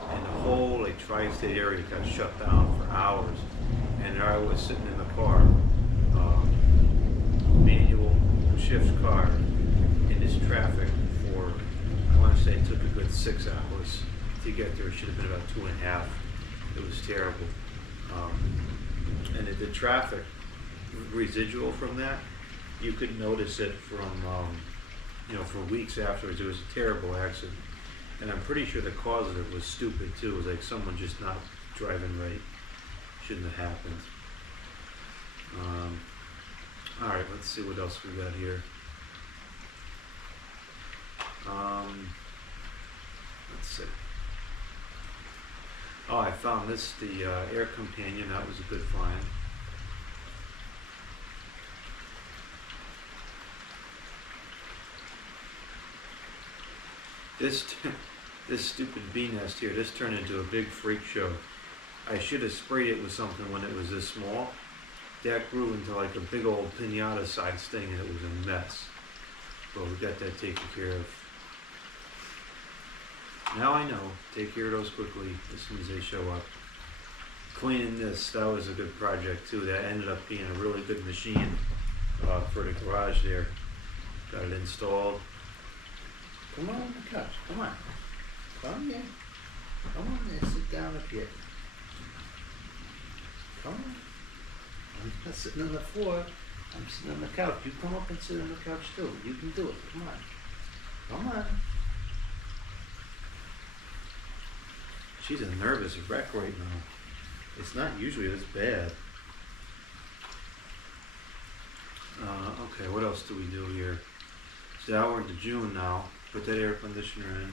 and the whole like tri-state area got shut down for hours. And there I was sitting in the car, manual shift car, in this traffic for, I want to say it took a good 6 hours to get there. It should have been about 2.5. It was terrible. And the traffic residual from that, you could notice it from, for weeks afterwards. It was a terrible accident. And I'm pretty sure the cause of it was stupid too. It was like someone just not driving right. Shouldn't have happened. Alright, let's see what else we got here. Let's see. Oh, I found this, the Air Companion. That was a good find. This stupid bee nest here, this turned into a big freak show. I should have sprayed it with something when it was this small. That grew into like a big old pinata sized thing, and it was a mess. But we got that taken care of. Now I know, take care of those quickly as soon as they show up. Cleaning this, that was a good project too. That ended up being a really good machine for the garage there. Got it installed. Come on the couch, come on. Come here. Come on there, sit down up here. Come on. I'm not sitting on the floor. I'm sitting on the couch. You come up and sit on the couch too. You can do it. Come on. Come on. She's a nervous wreck right now. It's not usually this bad. Okay, what else do we do here? So now we're into June now. Put that air conditioner in.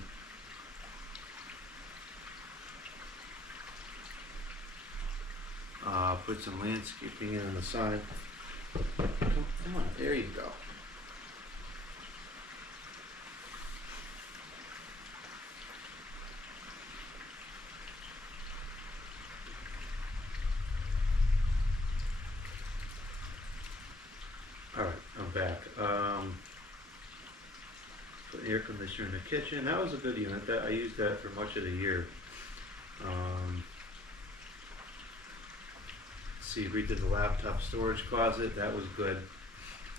Put some landscaping in on the side. Come on, there you go. Alright, I'm back. Put air conditioner in the kitchen. That was a good unit. I used that for much of the year. See, redid the laptop storage closet. That was good.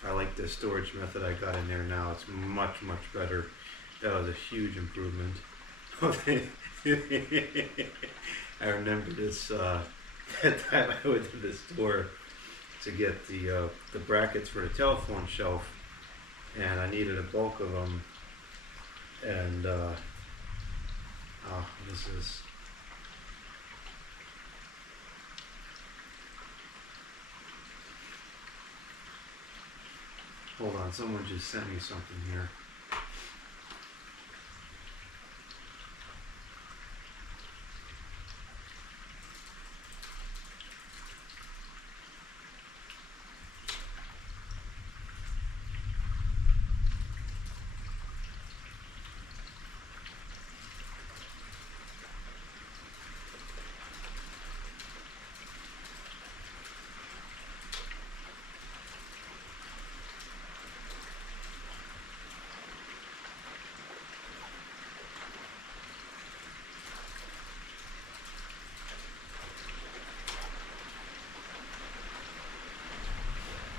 I like the storage method I got in there now. It's much, much better. That was a huge improvement. I remember this, that time I went to the store to get the brackets for the telephone shelf, and I needed a bulk of them. And, what is this? Hold on, someone just sent me something here.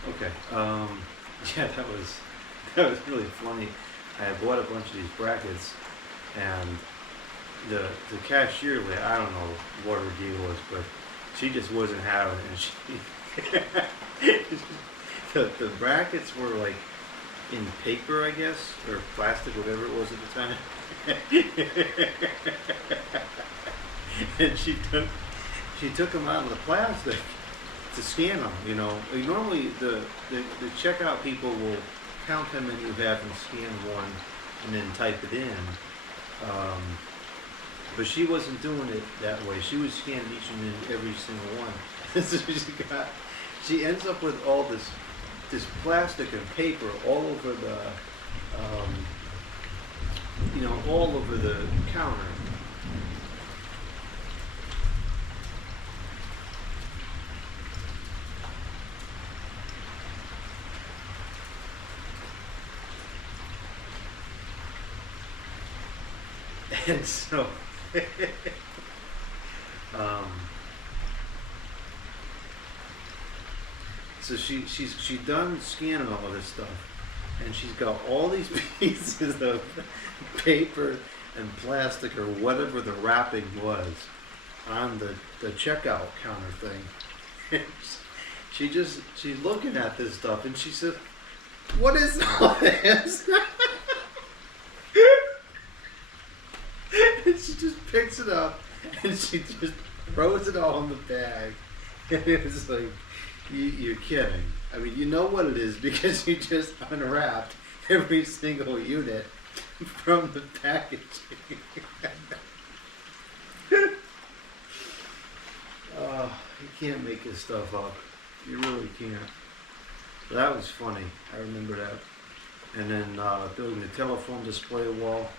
Okay, yeah, that was really funny. I had bought a bunch of these brackets, and the cashier, I don't know what her deal was, but she just wasn't having it. And the brackets were like in paper, I guess, or plastic, whatever it was at the time. And she took them out of the plastic to scan them. You know, normally the checkout people will count how many you have and scan one, and then type it in. But she wasn't doing it that way. She was scanning each and every single one. So she ends up with all this plastic and paper all over the, all over the counter. And so, so she's done scanning all of this stuff, and she's got all these pieces of paper and plastic or whatever the wrapping was on the checkout counter thing. She's looking at this stuff, and she said, "What is all this?" And she just picks it up and she just throws it all in the bag. And it was like, you're kidding. I mean, you know what it is because you just unwrapped every single unit from the packaging. Oh, you can't make this stuff up. You really can't. But that was funny. I remember that. And then building the telephone display wall.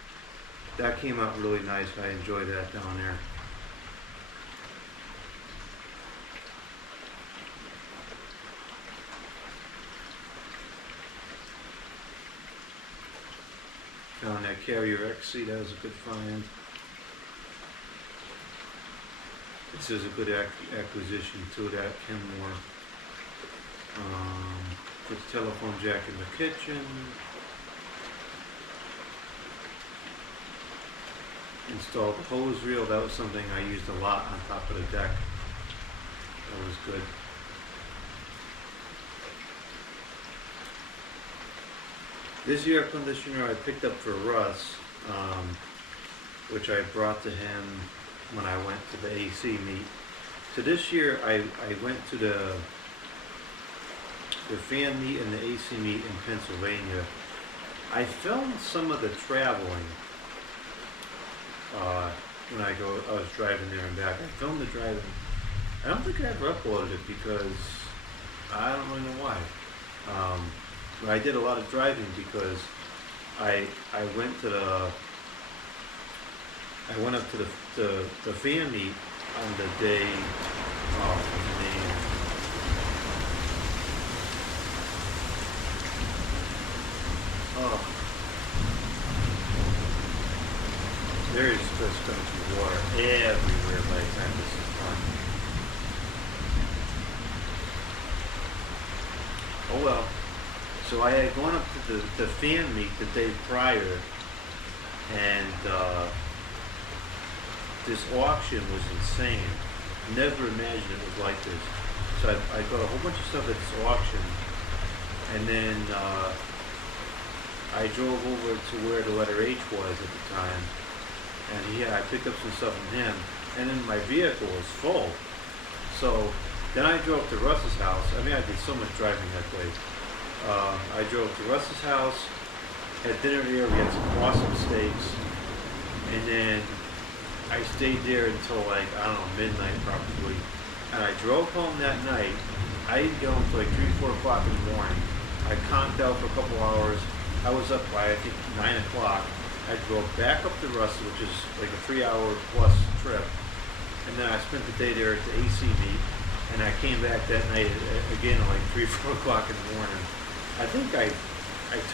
That came out really nice. I enjoyed that down there. Found that Carrier XC. That was a good find. This is a good acquisition too. That Kenmore. Put the telephone jack in the kitchen. Installed the hose reel. That was something I used a lot on top of the deck. That was good. This air conditioner I picked up for Russ, which I brought to him when I went to the AC meet. So this year I went to the fan meet and the AC meet in Pennsylvania. I filmed some of the traveling. When I was driving there and back. I filmed the driving. I don't think I ever uploaded it because I don't really know why. But I did a lot of driving because I went up to the fan meet on the day. Oh man. Oh. There is supposed to be water everywhere by the time this is done. Oh well. So I had gone up to the fan meet the day prior, and this auction was insane. Never imagined it was like this. So I got a whole bunch of stuff at this auction, and then I drove over to where the letter H was at the time. And I picked up some stuff from him, and then my vehicle was full. So then I drove to Russ's house. I mean, I did so much driving that day. I drove to Russ's house, had dinner there. We had some awesome steaks, and then I stayed there until like, I don't know, midnight probably. And I drove home that night. I didn't get home until like 3, 4 o'clock in the morning. I conked out for a couple hours. I was up by, I think, 9 o'clock. I drove back up to Russell, which is like a 3-hour plus trip. And then I spent the day there at the AC meet. And I came back that night again at like 3, 4 o'clock in the morning. I think I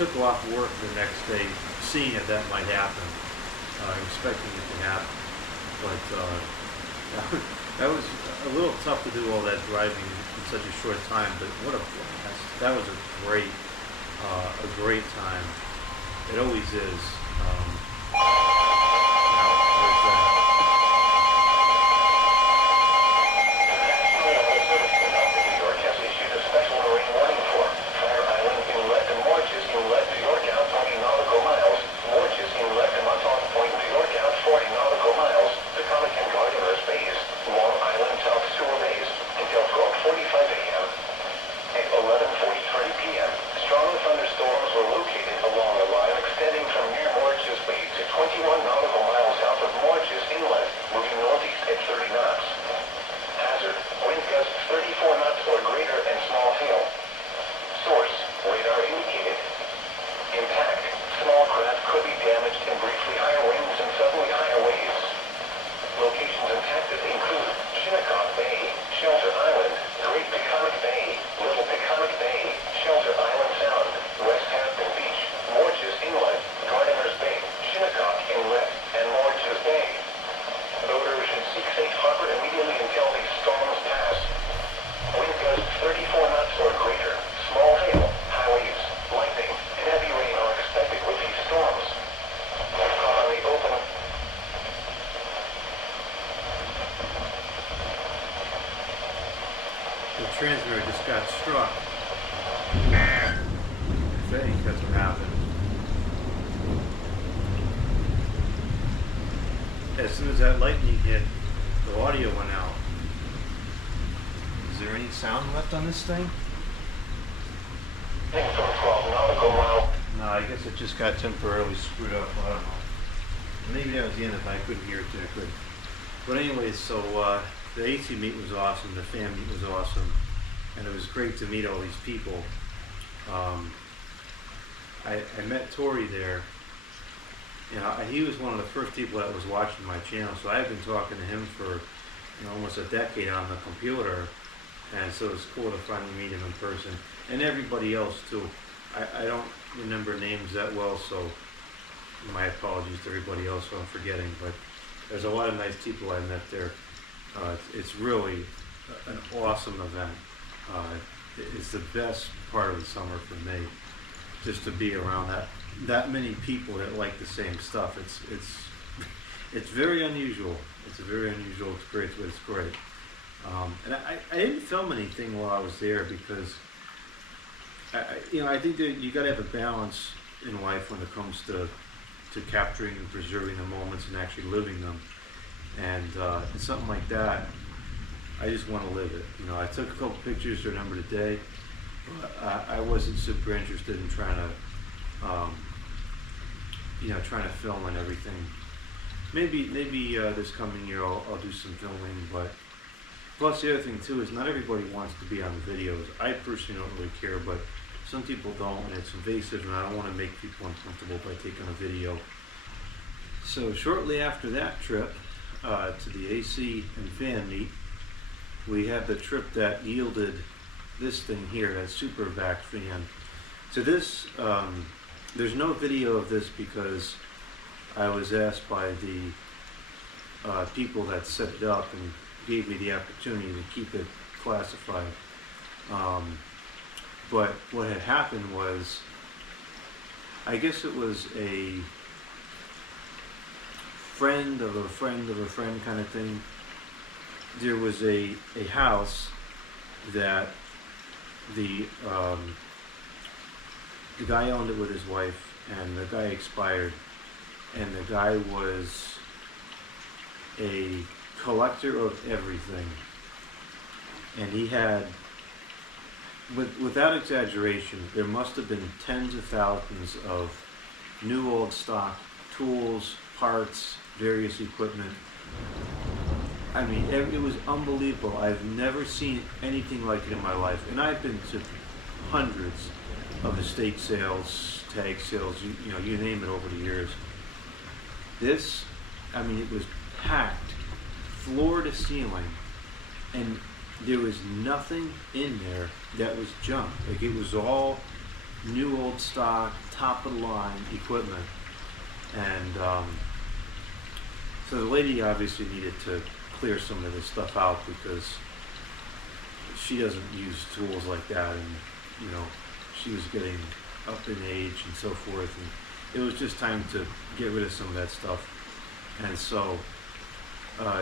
took off work the next day, seeing if that might happen, expecting it to happen. But that was a little tough to do all that driving in such a short time. But what a blast! That was a great time. It always is. Where's that? New York has issued a special marine warning for Fire Island Inlet and Morges Inlet, New York out 20 nautical miles. Morges Inlet and Montauk Point, New York out 40 nautical miles. Taconic and Gardeners Bays, Long Island, South Shore Bays, until 12:45 a.m. At 11:43 p.m., strong thunderstorms were located along the line extending from near Morges Bay to 21 nautical miles south of Morges Inlet, moving northeast at 30 knots. Hazard, wind gusts 34 knots or greater and small hail. Source, radar indicated. Impact, small craft could be damaged and briefly higher winds and suddenly higher waves. Locations impacted include Shinnecock Bay, Shelter Island, Great Peconic Bay, Little Peconic Bay, Shelter Island Sound, West Hampton Beach, Morges Inlet, Gardeners Bay, Shinnecock Inlet, and Morges Bay. Boaters should seek safe harbor immediately until these storms pass. Wind gusts 34 knots or greater, small hail, high waves, lightning, and heavy rain are expected with these storms. Caught on the open. The transmitter just got struck. I think that's what happened. As soon as that lightning hit, the audio went out. Is there any sound left on this thing? From 12 nautical miles. No, I guess it just got temporarily screwed up. I don't know. Maybe that was the end of it. I couldn't hear it that good. But anyway, so the AC meet was awesome. The fan meet was awesome. And it was great to meet all these people. I met Tori there. You know, he was one of the first people that was watching my channel. So I've been talking to him for almost a decade on the computer. And so it's cool to finally meet him in person. And everybody else too. I don't remember names that well, so my apologies to everybody else if I'm forgetting. But there's a lot of nice people I met there. It's really an awesome event. It's the best part of the summer for me, just to be around that many people that like the same stuff. It's very unusual. It's very unusual. It's great. It's great. And I didn't film anything while I was there because I think that you got to have a balance in life when it comes to capturing and preserving the moments and actually living them. And something like that, I just want to live it. I took a couple pictures to remember the day, but I wasn't super interested in trying to film and everything. Maybe this coming year I'll do some filming, but plus the other thing too is not everybody wants to be on the videos. I personally don't really care, but some people don't, and it's invasive, and I don't want to make people uncomfortable by taking a video. So shortly after that trip to the AC and fan meet, we had the trip that yielded this thing here, that Super Vac fan. So this, there's no video of this because I was asked by the people that set it up and gave me the opportunity to keep it classified. But what had happened was, I guess it was a friend of a friend of a friend kind of thing. There was a house that the guy owned it with his wife, and the guy expired, and the guy was a collector of everything, and he had, without exaggeration, there must have been tens of thousands of new old stock tools, parts, various equipment. I mean, it was unbelievable. I've never seen anything like it in my life, and I've been to hundreds of estate sales, tag sales, you name it, over the years. This, I mean, it was packed, floor to ceiling, and there was nothing in there that was junk. Like, it was all new old stock, top of the line equipment. And so the lady obviously needed to clear some of this stuff out because she doesn't use tools like that, and she was getting up in age and so forth, and it was just time to get rid of some of that stuff. And so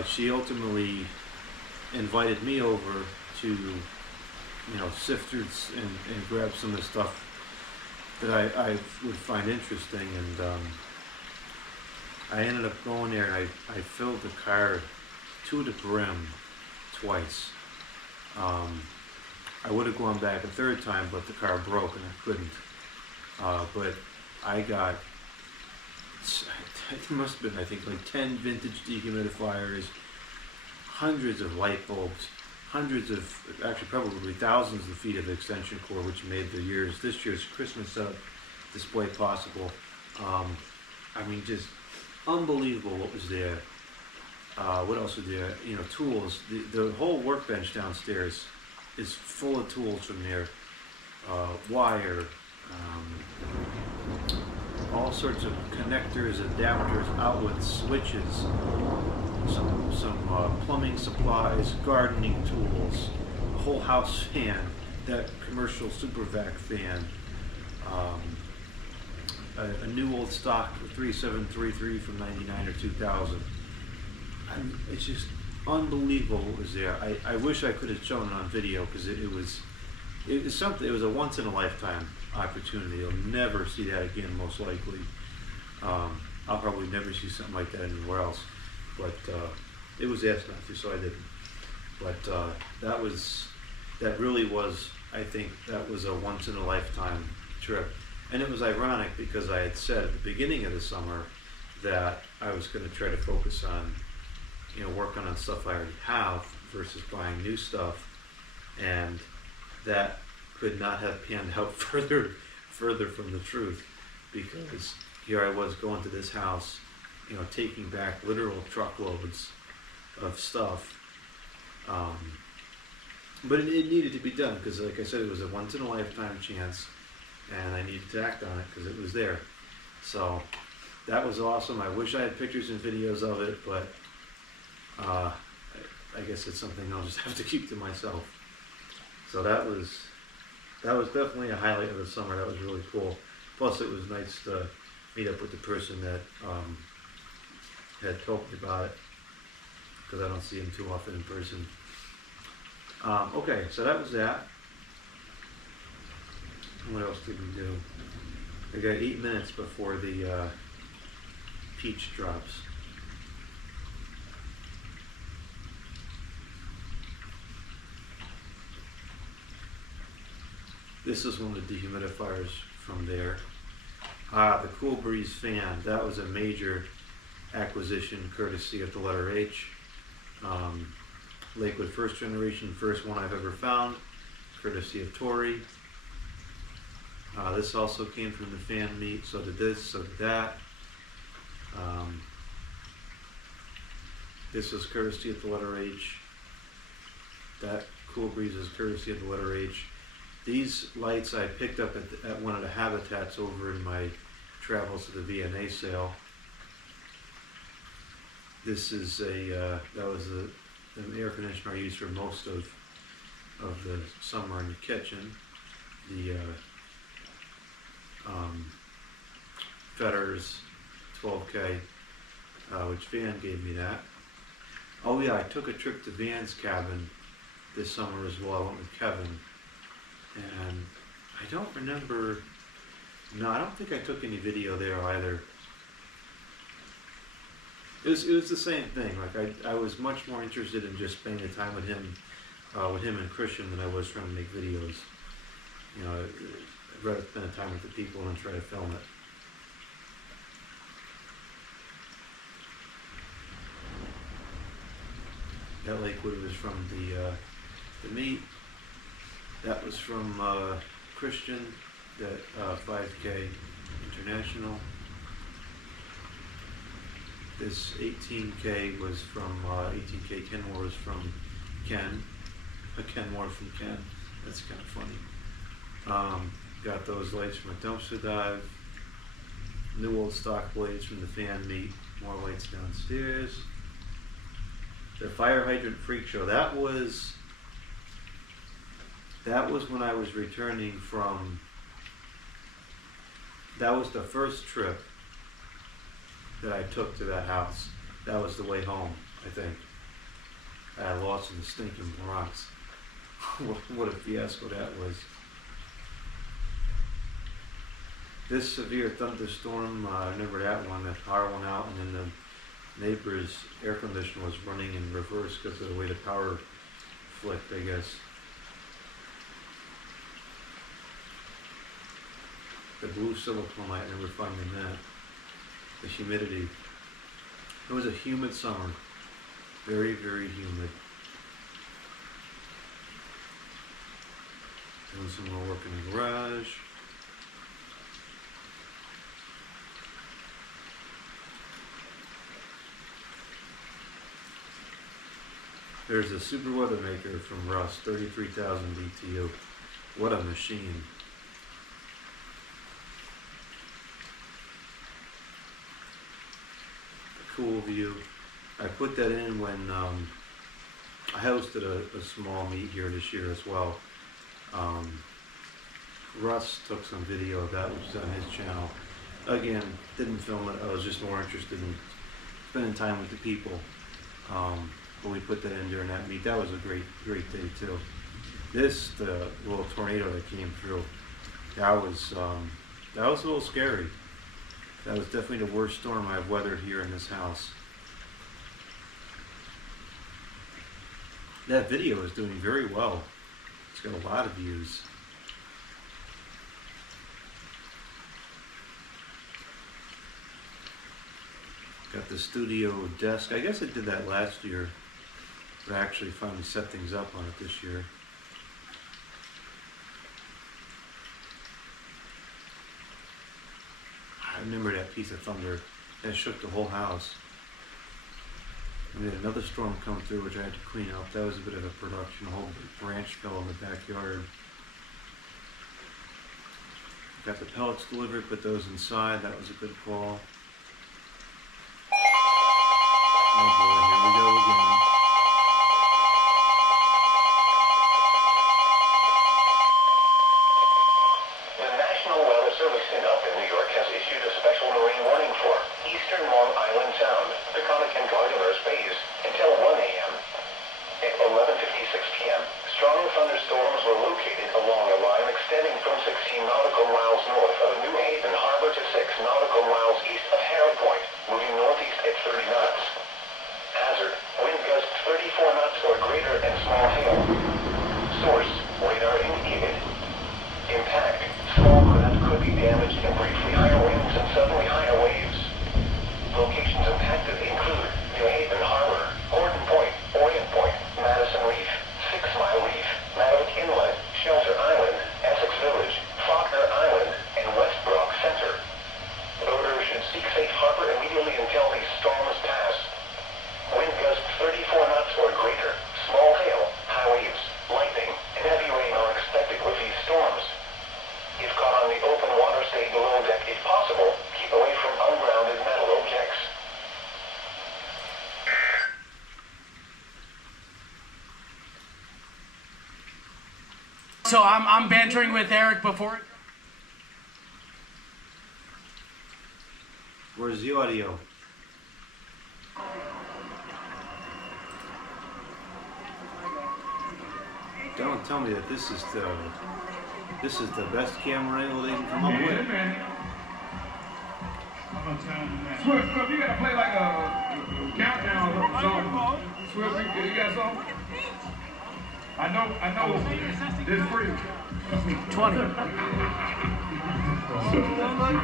she ultimately invited me over to, sift through and grab some of the stuff that I would find interesting. And I ended up going there, and I filled the car to the brim twice. I would have gone back a third time, but the car broke and I couldn't. But I got, it must have been, I think, like 10 vintage dehumidifiers, hundreds of light bulbs, hundreds of, actually probably thousands of feet of extension cord, which made this year's Christmas setup display possible. I mean, just unbelievable what was there. What else was there? Tools. The whole workbench downstairs is full of tools from there. Wire, all sorts of connectors, adapters, outlets, switches, some plumbing supplies, gardening tools, a whole house fan, that commercial super vac fan, a new old stock 3733 from 99 or 2000. It's just unbelievable what was there. I wish I could have shown it on video, because it was something. It was a once in a lifetime opportunity. You'll never see that again, most likely. I'll probably never see something like that anywhere else. But it was asked not to, so I didn't. But that really was, I think, that was a once in a lifetime trip. And it was ironic, because I had said at the beginning of the summer that I was going to try to focus on, working on stuff I already have versus buying new stuff, and that could not have panned out further from the truth, because here I was going to this house, taking back literal truckloads of stuff, but it needed to be done, because, like I said, it was a once in a lifetime chance, and I needed to act on it because it was there. So that was awesome. I wish I had pictures and videos of it, but I guess it's something I'll just have to keep to myself. So that was definitely a highlight of the summer. That was really cool. Plus, it was nice to meet up with the person that had told me about it, because I don't see him too often in person. Okay, so that was that. What else did we do? We got 8 minutes before the peach drops. This is one of the dehumidifiers from there. The Cool Breeze fan, that was a major acquisition courtesy of the letter H. Lakewood first generation, first one I've ever found, courtesy of Tori. This also came from the fan meet, so did this, so did that. This is courtesy of the letter H. That Cool Breeze is courtesy of the letter H. These lights I picked up at one of the habitats over in my travels to the VNA sale. This is that was the air conditioner I used for most of the summer in the kitchen. The Fetters 12K, which Van gave me that. Oh yeah, I took a trip to Van's cabin this summer as well. I went with Kevin. And I don't remember, no, I don't think I took any video there either. It was the same thing. Like I was much more interested in just spending the time with him and Christian, than I was trying to make videos. I'd rather spend the time with the people and try to film it. That Lakewood was from the meet. That was from Christian, that 5K International. This 18K was from 18K Kenmore was from Ken. Kenmore from Ken. That's kind of funny. Got those lights from a dumpster dive. New old stock blades from the fan meet. More lights downstairs. The fire hydrant freak show. That was when I was returning from That was the first trip that I took to that house. That was the way home, I think. I lost in the stinking Bronx. What a fiasco that was. This severe thunderstorm, I remember that one, that power went out, and then the neighbor's air conditioner was running in reverse because of the way the power flicked, I guess. The blue silicone light, I remember finding that. The humidity. It was a humid summer. Very, very humid. Doing some more work in the garage. There's a super weather maker from Russ, 33,000 BTU. What a machine. A cool view. I put that in when I hosted a small meet here this year as well. Russ took some video of that, which is on his channel. Again, didn't film it. I was just more interested in spending time with the people. But we put that in during that meet. That was a great day too. The little tornado that came through, that was a little scary. That was definitely the worst storm I've weathered here in this house. That video is doing very well. It's got a lot of views. Got the studio desk. I guess I did that last year, but I actually finally set things up on it this year. I remember that piece of thunder that shook the whole house. We had another storm come through, which I had to clean up. That was a bit of a production. A whole branch fell in the backyard. Got the pellets delivered, put those inside. That was a good call. Oh boy, here we go again. The National Weather Service in upper New York has issued a special marine warning for eastern Long Island Sound, Peconic and Gardeners Bays until 1 a.m. At 11:56 p.m., strong thunderstorms were located along a line extending from 16 nautical miles north of New Haven Harbor to 6 nautical miles east of Harrow Point, moving northeast at 30 knots. Hazard, wind gusts 34 knots or greater and small hail. Source, radar indicated. Impact, small craft could be damaged and briefly higher winds and suddenly higher waves. Locations impacted include New Haven Harbor, Gordon Point, Orient Point, Madison Reef, 6 Mile Reef, Mavic Inlet, Shelter Island, Essex Village, Faulkner Island, and West Brock Center. Boaters should seek safe harbor immediately until these storms pass. Wind gusts 34 knots or greater, small hail, high waves, lightning, and heavy rain are expected with these storms. If caught on the open water, stay below deck if possible. Keep away from ungrounded metal objects. So I'm bantering with Eric before. Where's the audio? Don't tell me that this is the best camera angle they can come up with. Swift, you gotta play like a countdown song. Swift, you got something? I know. It's free. 20.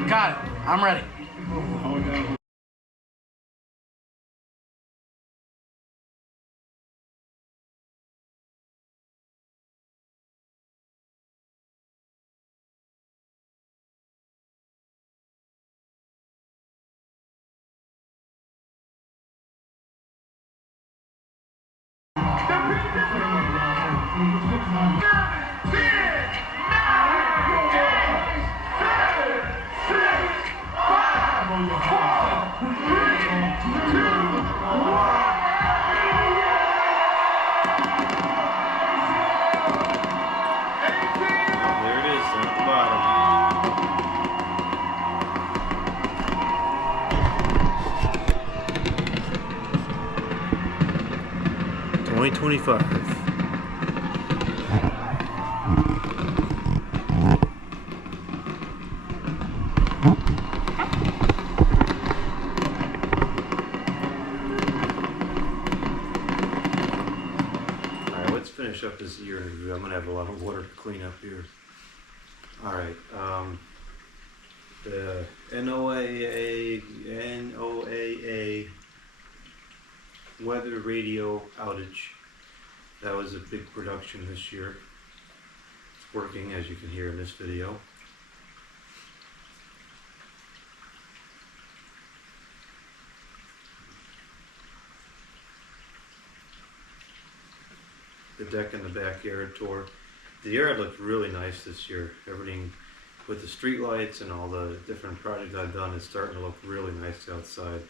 Got it. I'm ready. 2025. Alright, let's finish up this year review. I'm going to have a lot of water to clean up here. Alright, the NOAA weather radio outage. That was a big production this year. It's working, as you can hear in this video. The deck in the backyard tour. The yard looked really nice this year. Everything with the street lights and all the different projects I've done is starting to look really nice outside.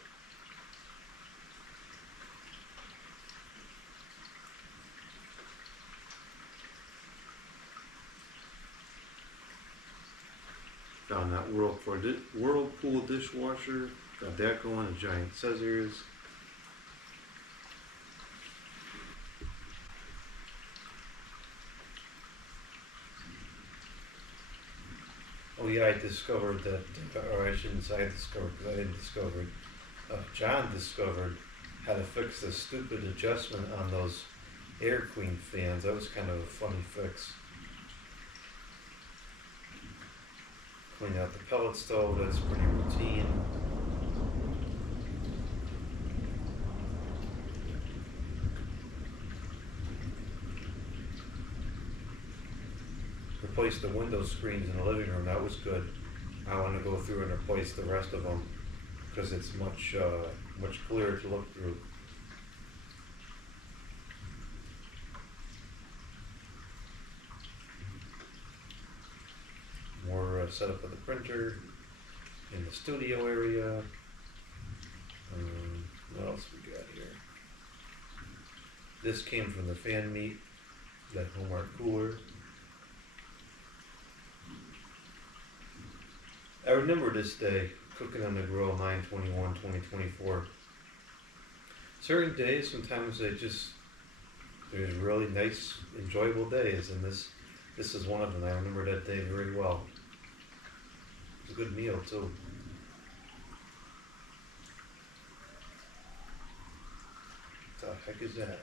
Found that Whirlpool dishwasher. Got that going, a giant scissors. Oh yeah, I discovered that, or I shouldn't say I discovered, because I didn't discover it. John discovered how to fix the stupid adjustment on those Air Queen fans. That was kind of a funny fix. Clean out the pellet stove, that's pretty routine. Replace the window screens in the living room, that was good. I want to go through and replace the rest of them because it's much clearer to look through. More setup of the printer in the studio area. What else we got here? This came from the fan meet, that home art cooler. I remember this day, cooking on the grill, 9/21/2024. Certain days, sometimes there's really nice, enjoyable days, and this is one of them. I remember that day very well. It was a good meal too. What the heck is that?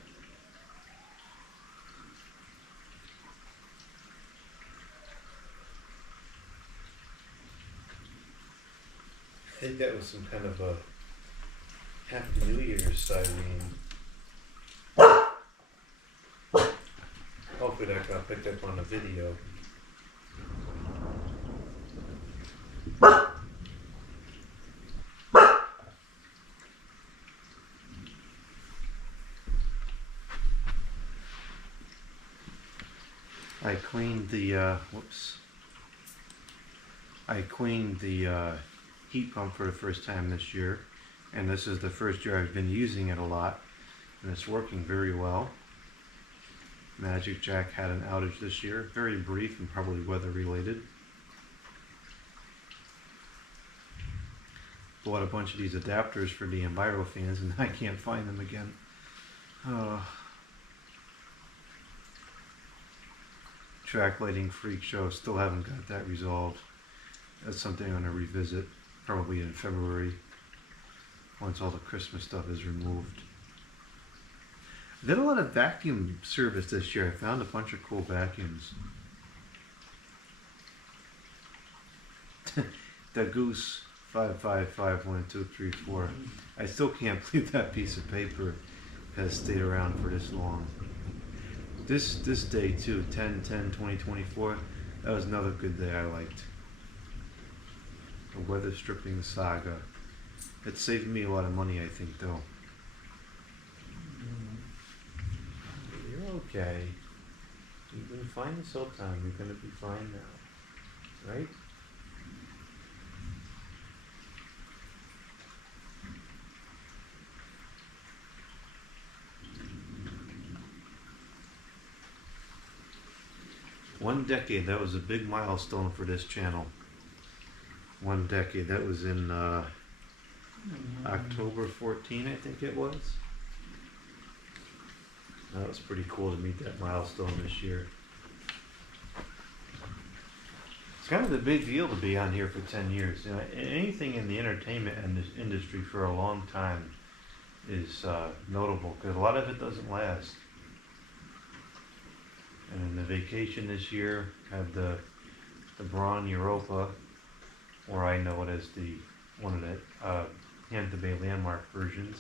I think that was some kind of a Happy New Year's siren. Hopefully that got picked up on the video. I cleaned the heat pump for the first time this year, and this is the first year I've been using it a lot, and it's working very well. Magic Jack had an outage this year, very brief and probably weather related. Bought a bunch of these adapters for the Enviro fans and I can't find them again. Track lighting freak show, still haven't got that resolved. That's something I'm going to revisit probably in February once all the Christmas stuff is removed. I did a lot of vacuum service this year. I found a bunch of cool vacuums. The Goose 5551234. I still can't believe that piece of paper has stayed around for this long. This day too, 10/10/2024, that was another good day I liked. The weather stripping saga. It saved me a lot of money, I think, though. You're okay. You've been fine this whole time. You're gonna be fine now, right? One decade, that was a big milestone for this channel. One decade, that was in October 14, I think it was. That was pretty cool to meet that milestone this year. It's kind of a big deal to be on here for 10 years. You know, anything in the entertainment industry for a long time is notable because a lot of it doesn't last. And in the vacation this year, had the Braun Europa, or I know it as one of the Hampton Bay Landmark versions.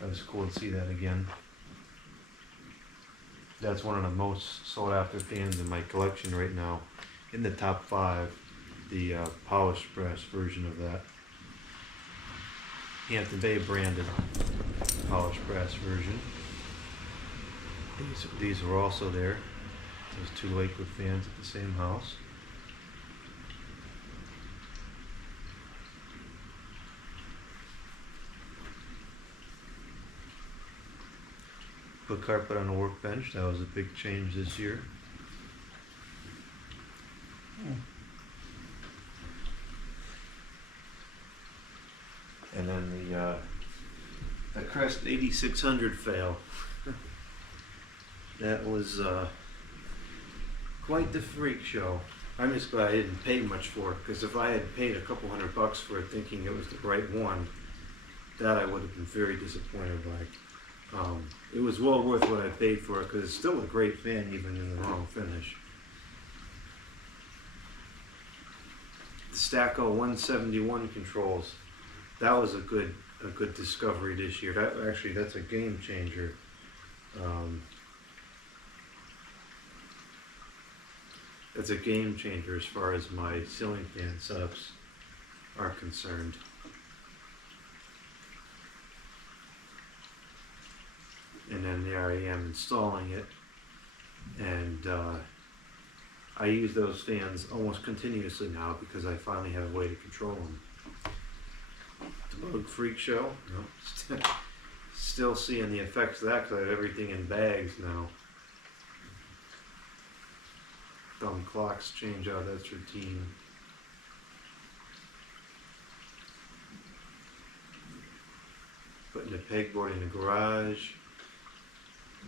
That was cool to see that again. That's one of the most sought after fans in my collection right now. In the top 5, the polished brass version of that. Hampton Bay branded polished brass version. These were also there. There's 2 Lakewood fans at the same house. Put carpet on the workbench. That was a big change this year. And then the Crest 8600 fail. That was quite the freak show. I'm just glad I didn't pay much for it, because if I had paid a couple $100 for it thinking it was the right one, that I would have been very disappointed by. It was well worth what I paid for it, because it's still a great fan even in the wrong finish. The Stacko 171 controls, that was a good discovery this year. That's a game changer. That's a game changer as far as my ceiling fan setups are concerned. And then there I am installing it, and I use those fans almost continuously now because I finally have a way to control them. The Bug Freak Show, no, still seeing the effects of that because I have everything in bags now. Thumb clocks change out, that's routine. Putting the pegboard in the garage.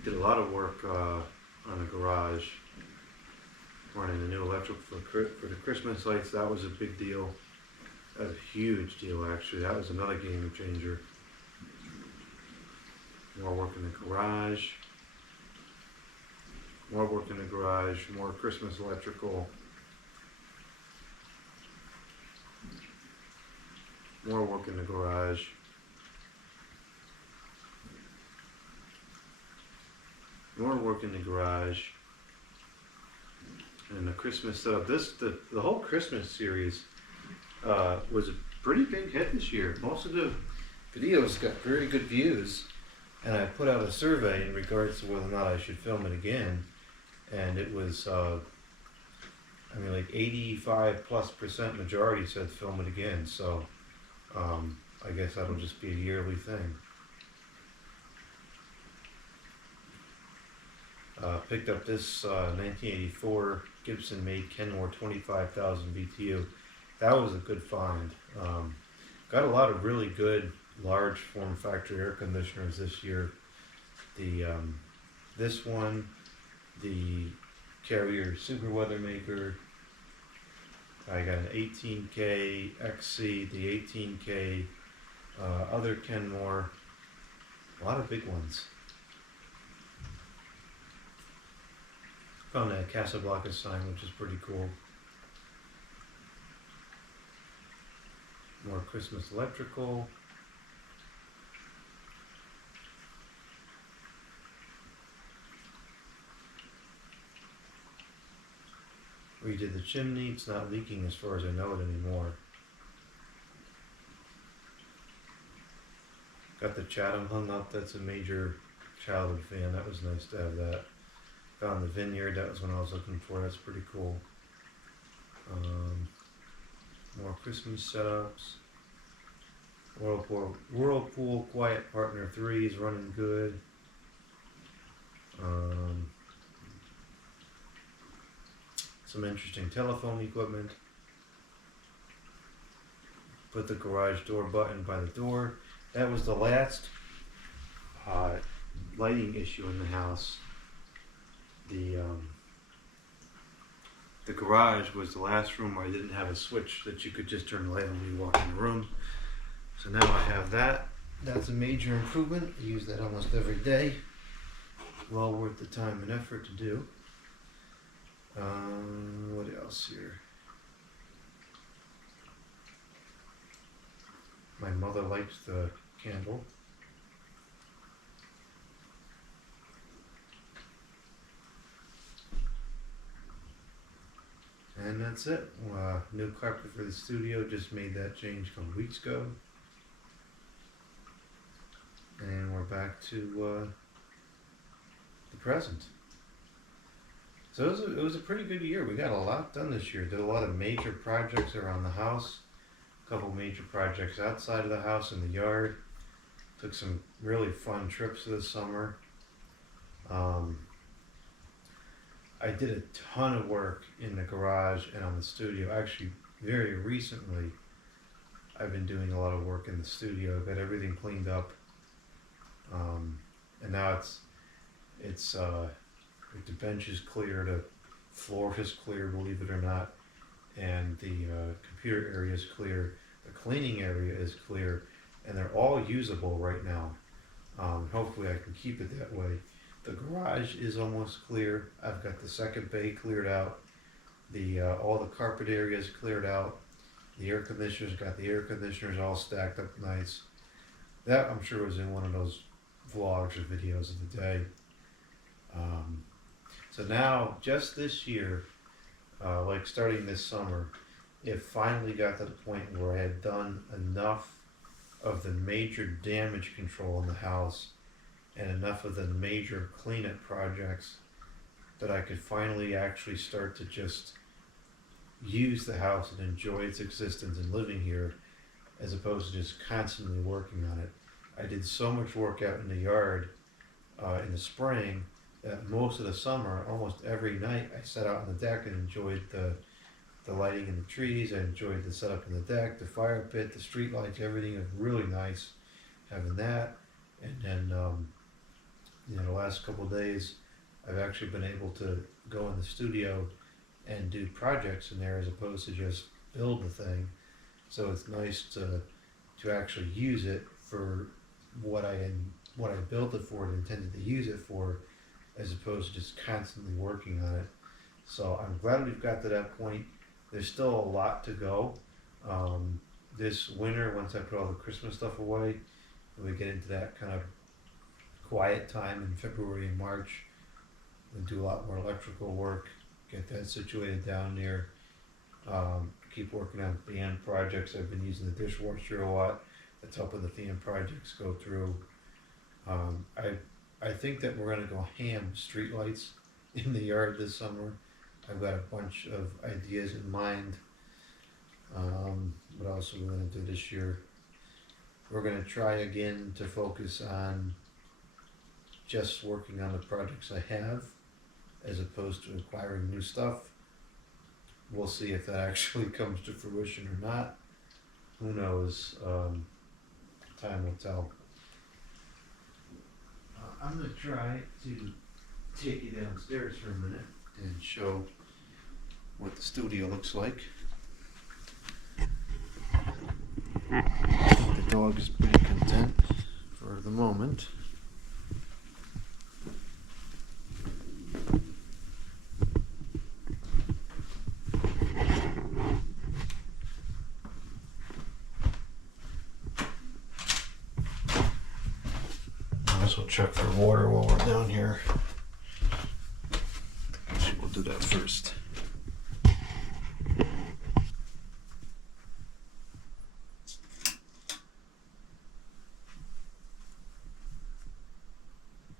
Did a lot of work on the garage, running the new electrical for the Christmas lights. That was a big deal. That was a huge deal, actually. That was another game changer. More work in the garage. More work in the garage. More Christmas electrical. More work in the garage. More work in the garage. And the Christmas setup. The whole Christmas series was a pretty big hit this year. Most of the videos got very good views, and I put out a survey in regards to whether or not I should film it again, and it was like 85+% majority said film it again. So I guess that'll just be a yearly thing. Picked up this 1984 Gibson made Kenmore 25,000 BTU. That was a good find. Got a lot of really good large form factor air conditioners this year. This one, the Carrier Super Weather Maker. I got an 18K XC, the 18K, other Kenmore. A lot of big ones. Found that Casablanca sign, which is pretty cool. More Christmas electrical. Redid the chimney. It's not leaking as far as I know it anymore. Got the Chatham hung up. That's a major childhood fan. That was nice to have that. Found the Vineyard. That was what I was looking for. That's pretty cool. More Christmas setups. Whirlpool Quiet Partner 3 is running good. Some interesting telephone equipment. Put the garage door button by the door. That was the last lighting issue in the house. The garage was the last room where I didn't have a switch that you could just turn the light on when you walk in the room. So now I have that. That's a major improvement. I use that almost every day. Well worth the time and effort to do. What else here? My mother likes the candle. And that's it. New carpet for the studio. Just made that change a couple weeks ago. And we're back to the present. So it was a pretty good year. We got a lot done this year. Did a lot of major projects around the house. A couple major projects outside of the house in the yard. Took some really fun trips this summer. I did a ton of work in the garage and on the studio. Actually, very recently, I've been doing a lot of work in the studio. Got everything cleaned up, and now the bench is clear, the floor is clear, believe it or not, and the computer area is clear. The cleaning area is clear, and they're all usable right now. Hopefully, I can keep it that way. The garage is almost clear. I've got the second bay cleared out. All the carpet area is cleared out. The air conditioners, got the air conditioners all stacked up nice. That I'm sure was in one of those vlogs or videos of the day. So now, just this year, like starting this summer, it finally got to the point where I had done enough of the major damage control in the house and enough of the major cleanup projects that I could finally actually start to just use the house and enjoy its existence and living here, as opposed to just constantly working on it. I did so much work out in the yard in the spring that most of the summer, almost every night, I sat out on the deck and enjoyed the lighting in the trees. I enjoyed the setup in the deck, the fire pit, the street lights, everything was really nice having that. And then the last couple of days, I've actually been able to go in the studio and do projects in there as opposed to just build the thing. So it's nice to actually use it for what I built it for and intended to use it for, as opposed to just constantly working on it. So I'm glad we've got to that point. There's still a lot to go. This winter, once I put all the Christmas stuff away, and we get into that kind of quiet time in February and March, we'll do a lot more electrical work, get that situated down there, keep working on fan projects. I've been using the dishwasher a lot. That's helping the fan projects go through. I think that we're going to go ham streetlights in the yard this summer. I've got a bunch of ideas in mind. What else are we going to do this year? We're going to try again to focus on just working on the projects I have, as opposed to acquiring new stuff. We'll see if that actually comes to fruition or not. Who knows? Time will tell. I'm going to try to take you downstairs for a minute and show what the studio looks like. The dog is pretty content for the moment. We'll check for water while we're down here. Actually, we'll do that first.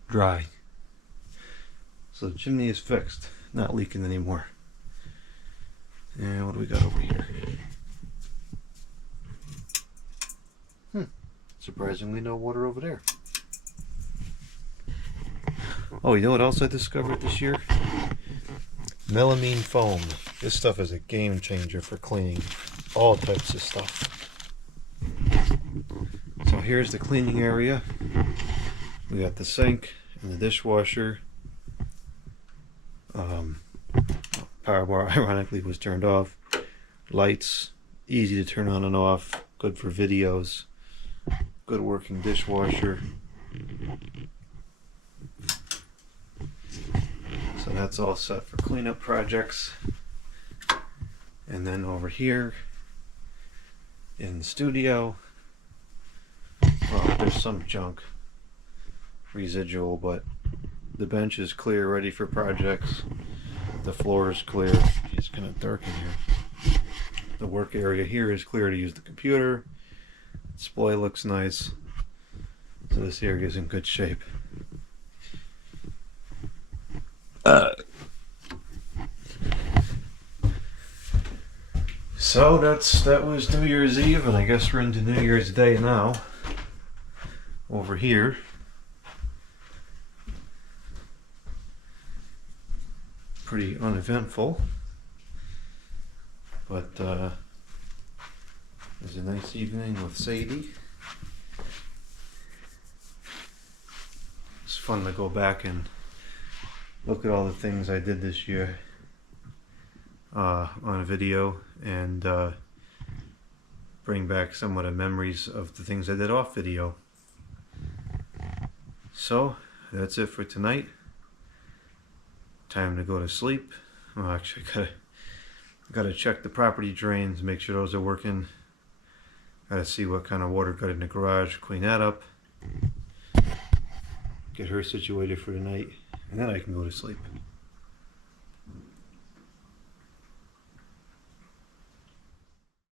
Dry. So the chimney is fixed, not leaking anymore. And what do we got over here? Surprisingly, no water over there. Oh, you know what else I discovered this year? Melamine foam. This stuff is a game changer for cleaning all types of stuff. So here's the cleaning area. We got the sink and the dishwasher. Power bar ironically was turned off. Lights, easy to turn on and off, good for videos. Good working dishwasher. So that's all set for cleanup projects. And then over here in the studio, well, there's some junk residual, but the bench is clear, ready for projects. The floor is clear. It's kind of dark in here. The work area here is clear to use the computer. Display looks nice. So this area is in good shape. So that was New Year's Eve, and I guess we're into New Year's Day now. Over here. Pretty uneventful, but it was a nice evening with Sadie. It's fun to go back and look at all the things I did this year on a video and bring back some of the memories of the things I did off video. So that's it for tonight. Time to go to sleep. Well, actually, gotta check the property drains, make sure those are working. Gotta see what kind of water got in the garage, clean that up. Get her situated for the night, and then I can go to sleep.